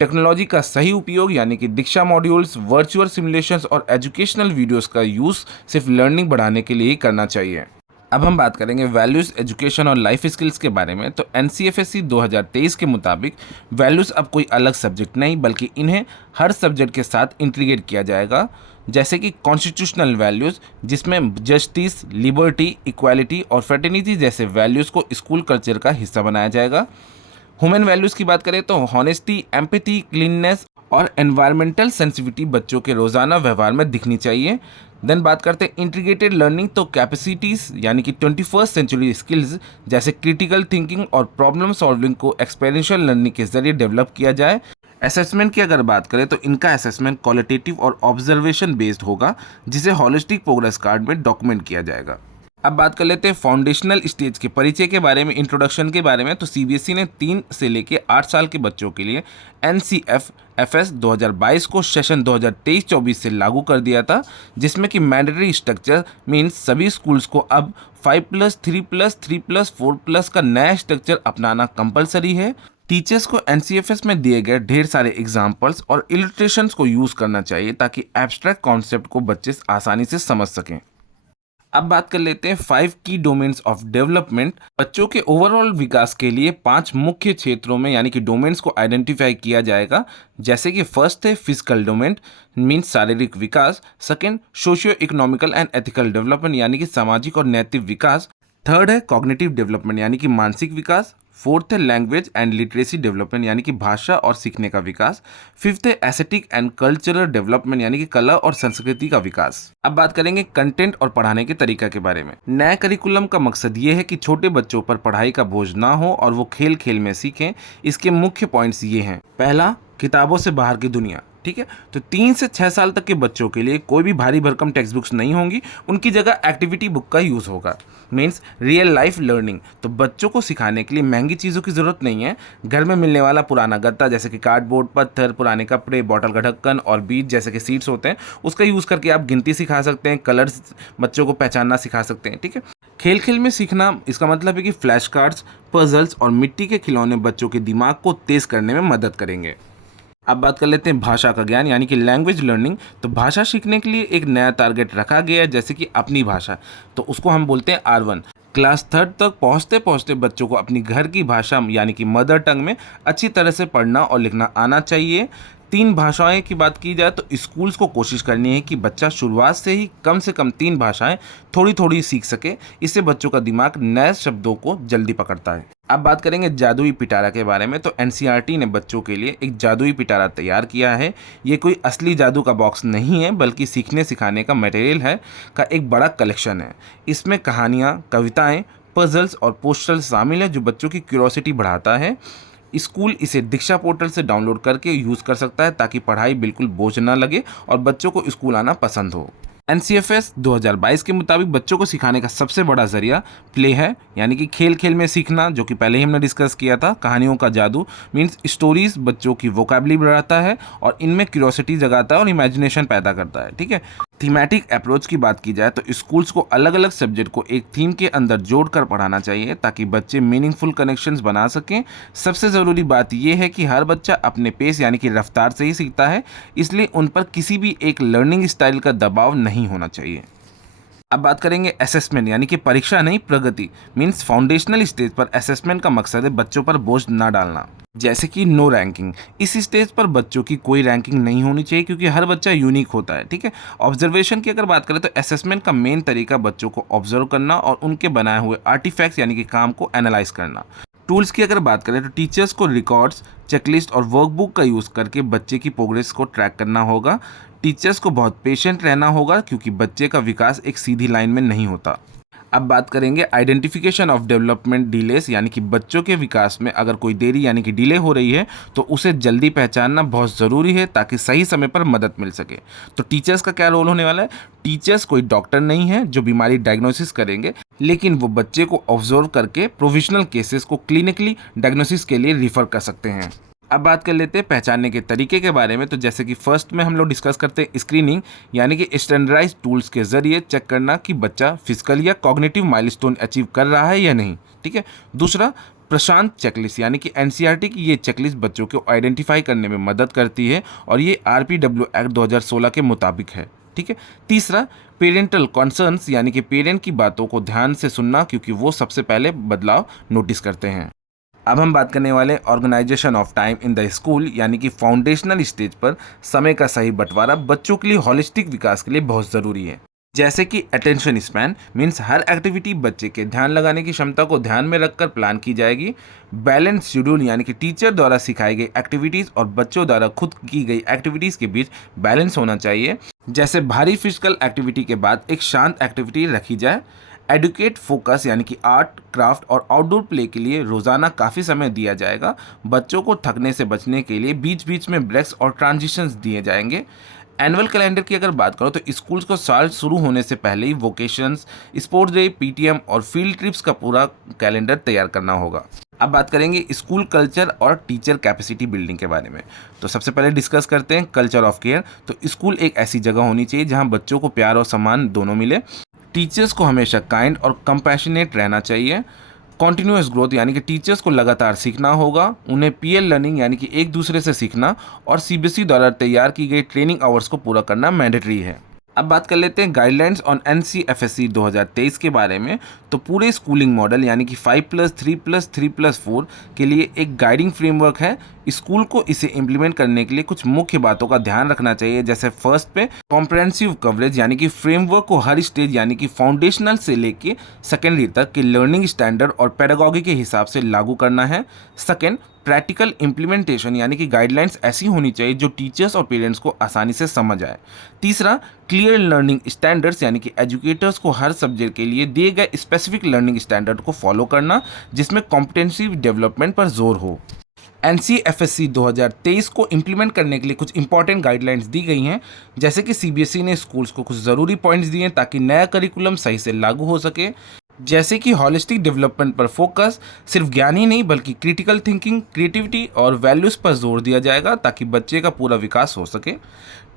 टेक्नोलॉजी का सही उपयोग, यानी कि दीक्षा मॉड्यूल्स, वर्चुअल सिमुलेशंस और एजुकेशनल वीडियोस का यूज़ सिर्फ लर्निंग बढ़ाने के लिए ही करना चाहिए। अब हम बात करेंगे वैल्यूज़ एजुकेशन और लाइफ स्किल्स के बारे में। तो एनसीएफएससी 2023 के मुताबिक वैल्यूज़ अब कोई अलग सब्जेक्ट नहीं बल्कि इन्हें हर सब्जेक्ट के साथ इंटीग्रेट किया जाएगा, जैसे कि कॉन्स्टिट्यूशनल वैल्यूज़ जिसमें जस्टिस, लिबर्टी, इक्वालिटी और फ्रेटर्निटी जैसे वैल्यूज़ को स्कूल कल्चर का हिस्सा बनाया जाएगा। ह्यूमन वैल्यूज़ की बात करें तो हॉनेस्टी, एम्पैथी, क्लीननेस और एनवायरमेंटल सेंसिटिविटी बच्चों के रोज़ाना व्यवहार में दिखनी चाहिए। देन बात करते हैं इंटीग्रेटेड लर्निंग, तो कैपेसिटीज़ यानी कि 21st सेंचुरी स्किल्स जैसे क्रिटिकल थिंकिंग और प्रॉब्लम सॉल्विंग को एक्सपेरिएंशियल लर्निंग के जरिए डेवलप किया जाए। असेसमेंट की अगर बात करें तो इनका असेसमेंट क्वालिटेटिव और ऑब्जर्वेशन बेस्ड होगा, जिसे हॉलिस्टिक प्रोग्रेस कार्ड में डॉक्यूमेंट किया जाएगा। अब बात कर लेते हैं फाउंडेशनल स्टेज के परिचय के बारे में, इंट्रोडक्शन के बारे में। तो सीबीएसई ने 3 से लेकर 8 साल के बच्चों के लिए एनसीएफएफएस 2022 को सेशन 2023-24 से लागू कर दिया था, जिसमें कि मैंडेटरी स्ट्रक्चर मीन्स सभी स्कूल्स को अब 5+3+3+4+ का नया स्ट्रक्चर अपनाना कंपलसरी है। टीचर्स को एनसीएफएस में दिए गए ढेर सारे एग्जाम्पल्स और इलस्ट्रेशंस को यूज़ करना चाहिए ताकि एब्स्ट्रैक्ट कॉन्सेप्ट को बच्चे आसानी से समझ सकें। अब बात कर लेते हैं 5 की डोमेन्स ऑफ डेवलपमेंट। बच्चों के ओवरऑल विकास के लिए 5 मुख्य क्षेत्रों में यानी कि डोमेन्स को आइडेंटिफाई किया जाएगा, जैसे कि फर्स्ट है फिजिकल डोमेन मीन्स शारीरिक विकास, second socio economical and ethical development यानी कि सामाजिक और नैतिक विकास, थर्ड है कॉग्निटिव डेवलपमेंट यानी कि मानसिक विकास, फोर्थ है लैंग्वेज एंड लिटरेसी डेवलपमेंट यानी कि भाषा और सीखने का विकास, फिफ्थ है एस्थेटिक एंड कल्चरल डेवलपमेंट यानी कि कला और संस्कृति का विकास। अब बात करेंगे कंटेंट और पढ़ाने के तरीका के बारे में। नए करिकुलम का मकसद ये है कि छोटे बच्चों पर पढ़ाई का बोझ ना हो और वो खेल खेल में सीखें। इसके मुख्य पॉइंट्स ये हैं। पहला, किताबों से बाहर की दुनिया। ठीक है। तो 3 से 6 साल तक के बच्चों के लिए कोई भी भारी भरकम टेक्स्ट बुक्स नहीं होंगी, उनकी जगह एक्टिविटी बुक का यूज़ होगा। Means real life learning. तो बच्चों को सिखाने के लिए महंगी चीज़ों की ज़रूरत नहीं है। घर में मिलने वाला पुराना गत्ता जैसे कि कार्डबोर्ड, पत्थर, पुराने कपड़े, बॉटल का ढक्कन और बीज जैसे कि सीड्स होते हैं, उसका यूज़ करके आप गिनती सिखा सकते हैं, कलर्स बच्चों को पहचानना सिखा सकते हैं। ठीक है। खेल खेल में सीखना, इसका मतलब है कि फ्लैश कार्ड्स, पजल्स और मिट्टी के खिलौने बच्चों के दिमाग को तेज़ करने में मदद करेंगे। अब बात कर लेते हैं भाषा का ज्ञान यानी कि लैंग्वेज लर्निंग। तो भाषा सीखने के लिए एक नया टारगेट रखा गया है, जैसे कि अपनी भाषा, तो उसको हम बोलते हैं R1। क्लास 3 तक पहुंचते पहुंचते बच्चों को अपनी घर की भाषा यानी कि मदर टंग में अच्छी तरह से पढ़ना और लिखना आना चाहिए। 3 भाषाएं की बात की जाए तो स्कूल्स को कोशिश करनी है कि बच्चा शुरुआत से ही कम से कम 3 भाषाएं थोड़ी थोड़ी सीख सके। इससे बच्चों का दिमाग नए शब्दों को जल्दी पकड़ता है। अब बात करेंगे जादुई पिटारा के बारे में। तो NCERT ने बच्चों के लिए एक जादुई पिटारा तैयार किया है। ये कोई असली जादू का बॉक्स नहीं है, बल्कि सीखने सिखाने का मटेरियल है का एक बड़ा कलेक्शन है। इसमें कहानियाँ, कविताएं, पजल्स और पोस्टर्स शामिल है जो बच्चों की क्यूरोसिटी बढ़ाता है। स्कूल इसे दीक्षा पोर्टल से डाउनलोड करके यूज़ कर सकता है ताकि पढ़ाई बिल्कुल बोझ ना लगे और बच्चों को स्कूल आना पसंद हो। NCFS 2022 के मुताबिक बच्चों को सिखाने का सबसे बड़ा जरिया प्ले है, यानी कि खेल खेल में सीखना, जो कि पहले ही हमने डिस्कस किया था। कहानियों का जादू मीन्स स्टोरीज बच्चों की वोकैबुलरी बढ़ाता है और इनमें क्यूरियोसिटी जगाता है और इमेजिनेशन पैदा करता है। ठीक है। थीमेटिक अप्रोच की बात की जाए तो स्कूल्स को अलग अलग सब्जेक्ट को एक थीम के अंदर जोड़कर पढ़ाना चाहिए ताकि बच्चे मीनिंगफुल कनेक्शंस बना सकें। सबसे ज़रूरी बात यह है कि हर बच्चा अपने पेस यानी कि रफ्तार से ही सीखता है, इसलिए उन पर किसी भी एक लर्निंग स्टाइल का दबाव नहीं होना चाहिए। अब बात करेंगे असेसमेंट यानी कि परीक्षा नहीं, प्रगति। मीन्स फाउंडेशनल स्टेज पर असेसमेंट का मकसद है बच्चों पर बोझ ना डालना, जैसे कि नो रैंकिंग। इस स्टेज पर बच्चों की कोई रैंकिंग नहीं होनी चाहिए क्योंकि हर बच्चा यूनिक होता है। ठीक है। ऑब्जर्वेशन की अगर बात करें तो असेसमेंट का मेन तरीका बच्चों को ऑब्जर्व करना और उनके बनाए हुए आर्टिफैक्ट्स यानी कि काम को एनालाइज करना। टूल्स की अगर बात करें तो टीचर्स को रिकॉर्ड्स, चेकलिस्ट और वर्कबुक का यूज़ करके बच्चे की प्रोग्रेस को ट्रैक करना होगा। टीचर्स को बहुत पेशेंट रहना होगा क्योंकि बच्चे का विकास एक सीधी लाइन में नहीं होता। अब बात करेंगे आइडेंटिफिकेशन ऑफ डेवलपमेंट डिलेस यानी कि बच्चों के विकास में अगर कोई देरी यानी कि डिले हो रही है तो उसे जल्दी पहचानना बहुत ज़रूरी है ताकि सही समय पर मदद मिल सके। तो टीचर्स का क्या रोल होने वाला है? टीचर्स कोई डॉक्टर नहीं है जो बीमारी डायग्नोसिस करेंगे, लेकिन वो बच्चे को ऑब्जर्व करके प्रोविजनल केसेस को क्लिनिकली डायग्नोसिस के लिए रिफ़र कर सकते हैं। अब बात कर लेते हैं पहचानने के तरीके के बारे में। तो जैसे कि फर्स्ट में हम लोग डिस्कस करते हैं स्क्रीनिंग यानी कि स्टैंडर्डाइज टूल्स के जरिए चेक करना कि बच्चा फिजिकल या कॉग्निटिव माइलस्टोन अचीव कर रहा है या नहीं। ठीक है। दूसरा प्रशांत चेकलिस्ट यानी कि NCERT की ये चेकलिस्ट बच्चों को आइडेंटिफाई करने में मदद करती है और ये RPW एक्ट 2016 के मुताबिक है। ठीक है। तीसरा पेरेंटल कॉन्सर्न्स यानी कि पेरेंट की बातों को ध्यान से सुनना क्योंकि वो सबसे पहले बदलाव नोटिस करते हैं। अब हम बात करने वाले organization of time in the school यानी कि फाउंडेशनल स्टेज पर समय का सही बंटवारा बच्चों के लिए होलिस्टिक विकास के लिए बहुत ज़रूरी है। जैसे कि अटेंशन स्पैन मीन्स हर एक्टिविटी बच्चे के ध्यान लगाने की क्षमता को ध्यान में रखकर प्लान की जाएगी। बैलेंस शेड्यूल यानी कि टीचर द्वारा सिखाई गई एक्टिविटीज़ और बच्चों द्वारा खुद की गई एक्टिविटीज़ के बीच बैलेंस होना चाहिए। जैसे भारी फिजिकल एक्टिविटी के बाद एक शांत एक्टिविटी रखी जाए। एडुकेट फोकस यानी कि आर्ट, क्राफ्ट और आउटडोर प्ले के लिए रोज़ाना काफ़ी समय दिया जाएगा। बच्चों को थकने से बचने के लिए बीच बीच में ब्रेक्स और ट्रांजिशंस दिए जाएंगे। एनुअल कैलेंडर की अगर बात करो तो स्कूल्स को साल शुरू होने से पहले ही वोकेशंस, स्पोर्ट्स डे, PTM और फील्ड ट्रिप्स का पूरा कैलेंडर तैयार करना होगा। अब बात करेंगे स्कूल कल्चर और टीचर कैपेसिटी बिल्डिंग के बारे में। तो सबसे पहले डिस्कस करते हैं कल्चर ऑफ केयर। तो स्कूल एक ऐसी जगह होनी चाहिए जहां बच्चों को प्यार और सम्मान दोनों मिले। टीचर्स को हमेशा काइंड और कंपैशनेट रहना चाहिए। कॉन्टिन्यूस ग्रोथ यानी कि टीचर्स को लगातार सीखना होगा। उन्हें पीएल लर्निंग यानी कि एक दूसरे से सीखना और CBSE द्वारा तैयार की गई ट्रेनिंग आवर्स को पूरा करना मैंडेटरी है। अब बात कर लेते हैं गाइडलाइंस ऑन NCFSE 2023 के बारे में। तो पूरे स्कूलिंग मॉडल यानी कि 5+3+3+4 के लिए एक गाइडिंग फ्रेमवर्क है। स्कूल को इसे इम्प्लीमेंट करने के लिए कुछ मुख्य बातों का ध्यान रखना चाहिए। जैसे फर्स्ट पे कॉम्प्रहेंसिव कवरेज यानी कि फ्रेमवर्क को हर स्टेज यानी कि फाउंडेशनल से लेके सेकेंडरी तक के लर्निंग स्टैंडर्ड और पेडागॉजी के हिसाब से लागू करना है। सेकेंड प्रैक्टिकल इम्प्लीमेंटेशन यानी कि गाइडलाइंस ऐसी होनी चाहिए जो टीचर्स और पेरेंट्स को आसानी से समझ आए। तीसरा क्लियर लर्निंग स्टैंडर्ड्स यानी कि एजुकेटर्स को हर सब्जेक्ट के लिए दिए गए स्पेसिफिक लर्निंग स्टैंडर्ड को फॉलो करना जिसमें कॉम्पिटेंसी डेवलपमेंट पर जोर हो। NCFSC 2023 को इम्प्लीमेंट करने के लिए कुछ इंपॉर्टेंट गाइडलाइंस दी गई हैं, जैसे कि CBSE ने स्कूल्स को कुछ ज़रूरी पॉइंट्स दिए हैं ताकि नया करिकुलम सही से लागू हो सके, जैसे कि हॉलिस्टिक डेवलपमेंट पर फोकस, सिर्फ ज्ञान ही नहीं बल्कि क्रिटिकल थिंकिंग, क्रिएटिविटी और वैल्यूज़ पर जोर दिया जाएगा ताकि बच्चे का पूरा विकास हो सके।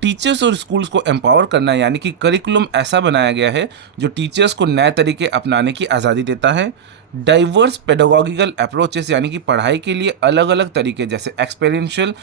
टीचर्स और स्कूल्स को एम्पावर करना, यानी कि करिकुलम ऐसा बनाया गया है जो टीचर्स को नए तरीके अपनाने की आज़ादी देता है। डाइवर्स पेडागोगिकल अप्रोचेस, यानी कि पढ़ाई के लिए अलग अलग तरीके जैसे एक्सपेरिएंशियल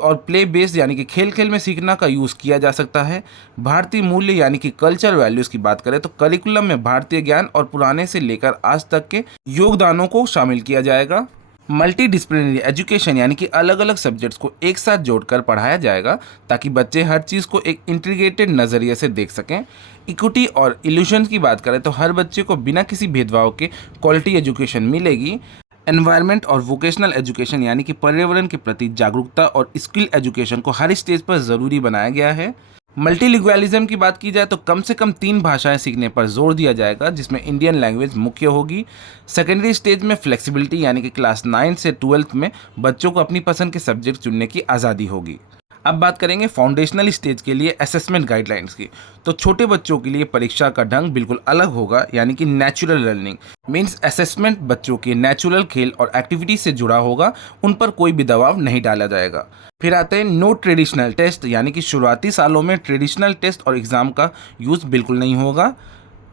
और प्ले बेस्ड, यानी कि खेल खेल में सीखना का यूज़ किया जा सकता है। भारतीय मूल्य यानी कि कल्चर वैल्यूज़ की बात करें तो करिकुलम में भारतीय ज्ञान और पुराने से लेकर आज तक के योगदानों को शामिल किया जाएगा। मल्टी डिसिप्लिनरी एजुकेशन, यानी कि अलग अलग सब्जेक्ट्स को एक साथ जोड़कर पढ़ाया जाएगा ताकि बच्चे हर चीज़ को एक इंटीग्रेटेड नज़रिए से देख सकें। इक्विटी और इल्यूशन की बात करें तो हर बच्चे को बिना किसी भेदभाव के क्वालिटी एजुकेशन मिलेगी। एनवायरनमेंट और वोकेशनल एजुकेशन, यानी कि पर्यावरण के प्रति जागरूकता और स्किल एजुकेशन को हर स्टेज पर ज़रूरी बनाया गया है। मल्टीलिंगुअलिज्म की बात की जाए तो कम से कम 3 भाषाएं सीखने पर जोर दिया जाएगा, जिसमें इंडियन लैंग्वेज मुख्य होगी। सेकेंडरी स्टेज में फ्लेक्सिबिलिटी, यानी कि क्लास 9 से 12th में बच्चों को अपनी पसंद के सब्जेक्ट चुनने की आज़ादी होगी। अब बात करेंगे फाउंडेशनल स्टेज के लिए असेसमेंट गाइडलाइंस की। तो छोटे बच्चों के लिए परीक्षा का ढंग बिल्कुल अलग होगा, यानी कि नेचुरल लर्निंग मीन्स असेसमेंट बच्चों के नेचुरल खेल और एक्टिविटी से जुड़ा होगा, उन पर कोई भी दबाव नहीं डाला जाएगा। फिर आते हैं नो ट्रेडिशनल टेस्ट, यानी कि शुरुआती सालों में ट्रेडिशनल टेस्ट और एग्ज़ाम का यूज़ बिल्कुल नहीं होगा।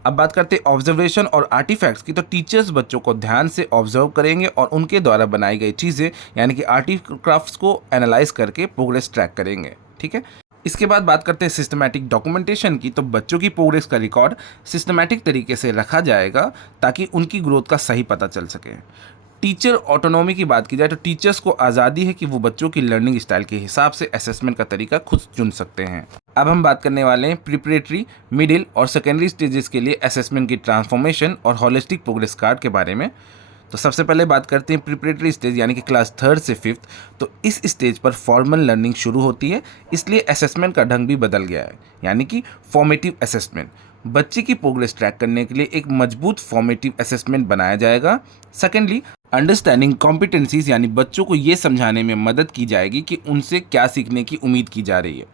अब बात करते हैं ऑब्जर्वेशन और आर्टिफैक्ट्स की। तो टीचर्स बच्चों को ध्यान से ऑब्जर्व करेंगे और उनके द्वारा बनाई गई चीज़ें, यानी कि आर्टिक्राफ्ट्स को एनालाइज करके प्रोग्रेस ट्रैक करेंगे। ठीक है, इसके बाद बात करते हैं सिस्टमैटिक डॉक्यूमेंटेशन की। तो बच्चों की प्रोग्रेस का रिकॉर्ड सिस्टमैटिक तरीके से रखा जाएगा ताकि उनकी ग्रोथ का सही पता चल सके। टीचर ऑटोनॉमी की बात की जाए तो टीचर्स को आज़ादी है कि वो बच्चों की लर्निंग स्टाइल के हिसाब से असेसमेंट का तरीका खुद चुन सकते हैं। अब हम बात करने वाले हैं प्रिपरेटरी, मिडिल और सेकेंडरी स्टेजेस के लिए असेसमेंट की ट्रांसफॉर्मेशन और हॉलिस्टिक प्रोग्रेस कार्ड के बारे में। तो सबसे पहले बात करते हैं प्रिपरेटरी स्टेज, यानी कि क्लास 3rd से 5th। तो इस स्टेज पर फॉर्मल लर्निंग शुरू होती है, इसलिए असेसमेंट का ढंग भी बदल गया है, यानी कि फॉर्मेटिव असेसमेंट। बच्चे की प्रोग्रेस ट्रैक करने के लिए एक मजबूत फॉर्मेटिव असेसमेंट बनाया जाएगा। सेकेंडली अंडरस्टैंडिंग कॉम्पिटेंसीज, यानी बच्चों को ये समझाने में मदद की जाएगी कि उनसे क्या सीखने की उम्मीद की जा रही है।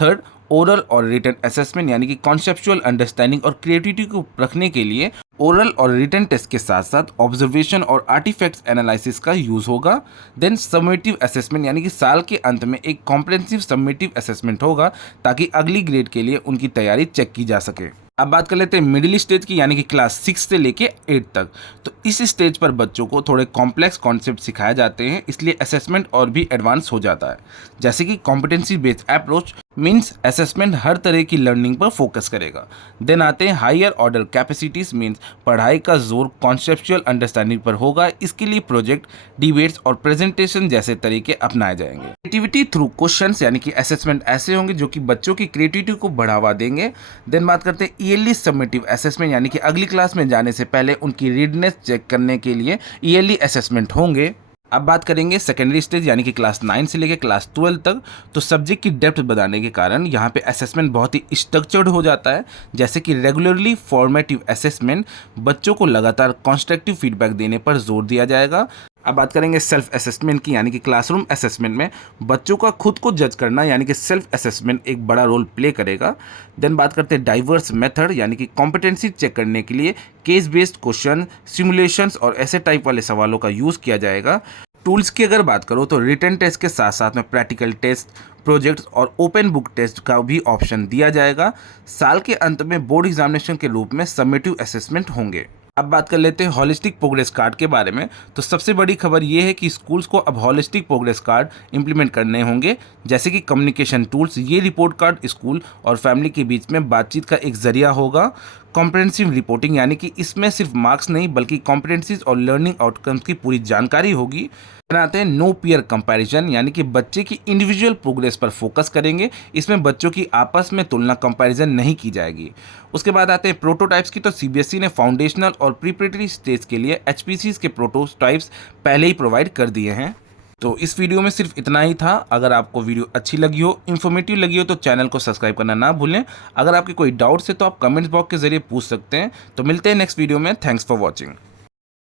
थर्ड, ओरल और रिटन असेसमेंट, यानी कि कॉन्सेप्चुअल अंडरस्टैंडिंग और क्रिएटिविटी को रखने के लिए ओरल और रिटन टेस्ट के साथ साथ ऑब्जर्वेशन और आर्टिफैक्ट्स एनालिसिस का यूज़ होगा। देन समेटिव असेसमेंट, यानी कि साल के अंत में एक कॉम्प्रिहेंसिव समेटिव असेसमेंट होगा ताकि अगली ग्रेड के लिए उनकी तैयारी चेक की जा सके। अब बात कर लेते हैं मिडिल स्टेज की, यानी कि क्लास 6 से लेके 8 तक। तो इस स्टेज पर बच्चों को थोड़े कॉम्प्लेक्स कॉन्सेप्ट सिखाए जाते हैं, इसलिए असेसमेंट और भी एडवांस हो जाता है, जैसे कि competency based approach means assessment हर तरह की लर्निंग पर फोकस करेगा। देन आते हैं हायर ऑर्डर कैपेसिटीज, मीन्स पढ़ाई का जोर कॉन्सेप्चुअल अंडरस्टैंडिंग पर होगा। इसके लिए प्रोजेक्ट, डिबेट्स और प्रेजेंटेशन जैसे तरीके अपनाए जाएंगे। क्रिएटिविटी थ्रू क्वेश्चंस, यानी कि असेसमेंट ऐसे होंगे जो कि बच्चों की क्रिएटिविटी को बढ़ावा देंगे। देन बात करते हैं ईयरली समेटिव असेसमेंट, यानी कि अगली क्लास में जाने से पहले उनकी रीडनेस चेक करने के लिए ईयरली असेसमेंट होंगे। अब बात करेंगे सेकेंडरी स्टेज, यानी कि क्लास 9 से लेकर क्लास 12 तक। तो सब्जेक्ट की डेप्थ बढ़ाने के कारण यहाँ पे असेसमेंट बहुत ही स्ट्रक्चर्ड हो जाता है, जैसे कि रेगुलरली फॉर्मेटिव असेसमेंट, बच्चों को लगातार कंस्ट्रक्टिव फीडबैक देने पर जोर दिया जाएगा। अब बात करेंगे सेल्फ असेसमेंट की, यानी कि क्लासरूम असेसमेंट में बच्चों का खुद को जज करना, यानी कि सेल्फ असेसमेंट एक बड़ा रोल प्ले करेगा। देन बात करते हैं डाइवर्स मेथड, यानी कि कॉम्पिटेंसी चेक करने के लिए केस बेस्ड क्वेश्चन, सिमुलेशंस और ऐसे टाइप वाले सवालों का यूज़ किया जाएगा। टूल्स की अगर बात करो तो रिटन टेस्ट के साथ साथ में प्रैक्टिकल टेस्ट, प्रोजेक्ट्स और ओपन बुक टेस्ट का भी ऑप्शन दिया जाएगा। साल के अंत में बोर्ड एग्जामिनेशन के रूप में समेटिव असेसमेंट होंगे। अब बात कर लेते हैं हॉलिस्टिक प्रोग्रेस कार्ड के बारे में। तो सबसे बड़ी खबर ये है कि स्कूल्स को अब हॉलिस्टिक प्रोग्रेस कार्ड इंप्लीमेंट करने होंगे, जैसे कि कम्युनिकेशन टूल्स। ये रिपोर्ट कार्ड स्कूल और फैमिली के बीच में बातचीत का एक जरिया होगा। कॉम्प्रिहेंसिव रिपोर्टिंग, यानी कि इसमें सिर्फ मार्क्स नहीं बल्कि कॉम्पिटेंसीज और लर्निंग आउटकम्स की पूरी जानकारी होगी। बनाते हैं नो पीयर कंपैरिजन, यानी कि बच्चे की इंडिविजुअल प्रोग्रेस पर फोकस करेंगे। इसमें बच्चों की आपस में तुलना कंपैरिजन नहीं की जाएगी। उसके बाद आते हैं प्रोटोटाइप्स की। तो सीबीएसई ने फाउंडेशनल और प्रिपरेटरी स्टेज के लिए एचपीसीज के प्रोटोटाइप्स पहले ही प्रोवाइड कर दिए हैं। तो इस वीडियो में सिर्फ इतना ही था। अगर आपको वीडियो अच्छी लगी हो, इन्फॉर्मेटिव लगी हो तो चैनल को सब्सक्राइब करना ना भूलें। अगर आपके कोई डाउट्स है तो आप कमेंट्स बॉक्स के जरिए पूछ सकते हैं। तो मिलते हैं नेक्स्ट वीडियो में। Thanks for watching.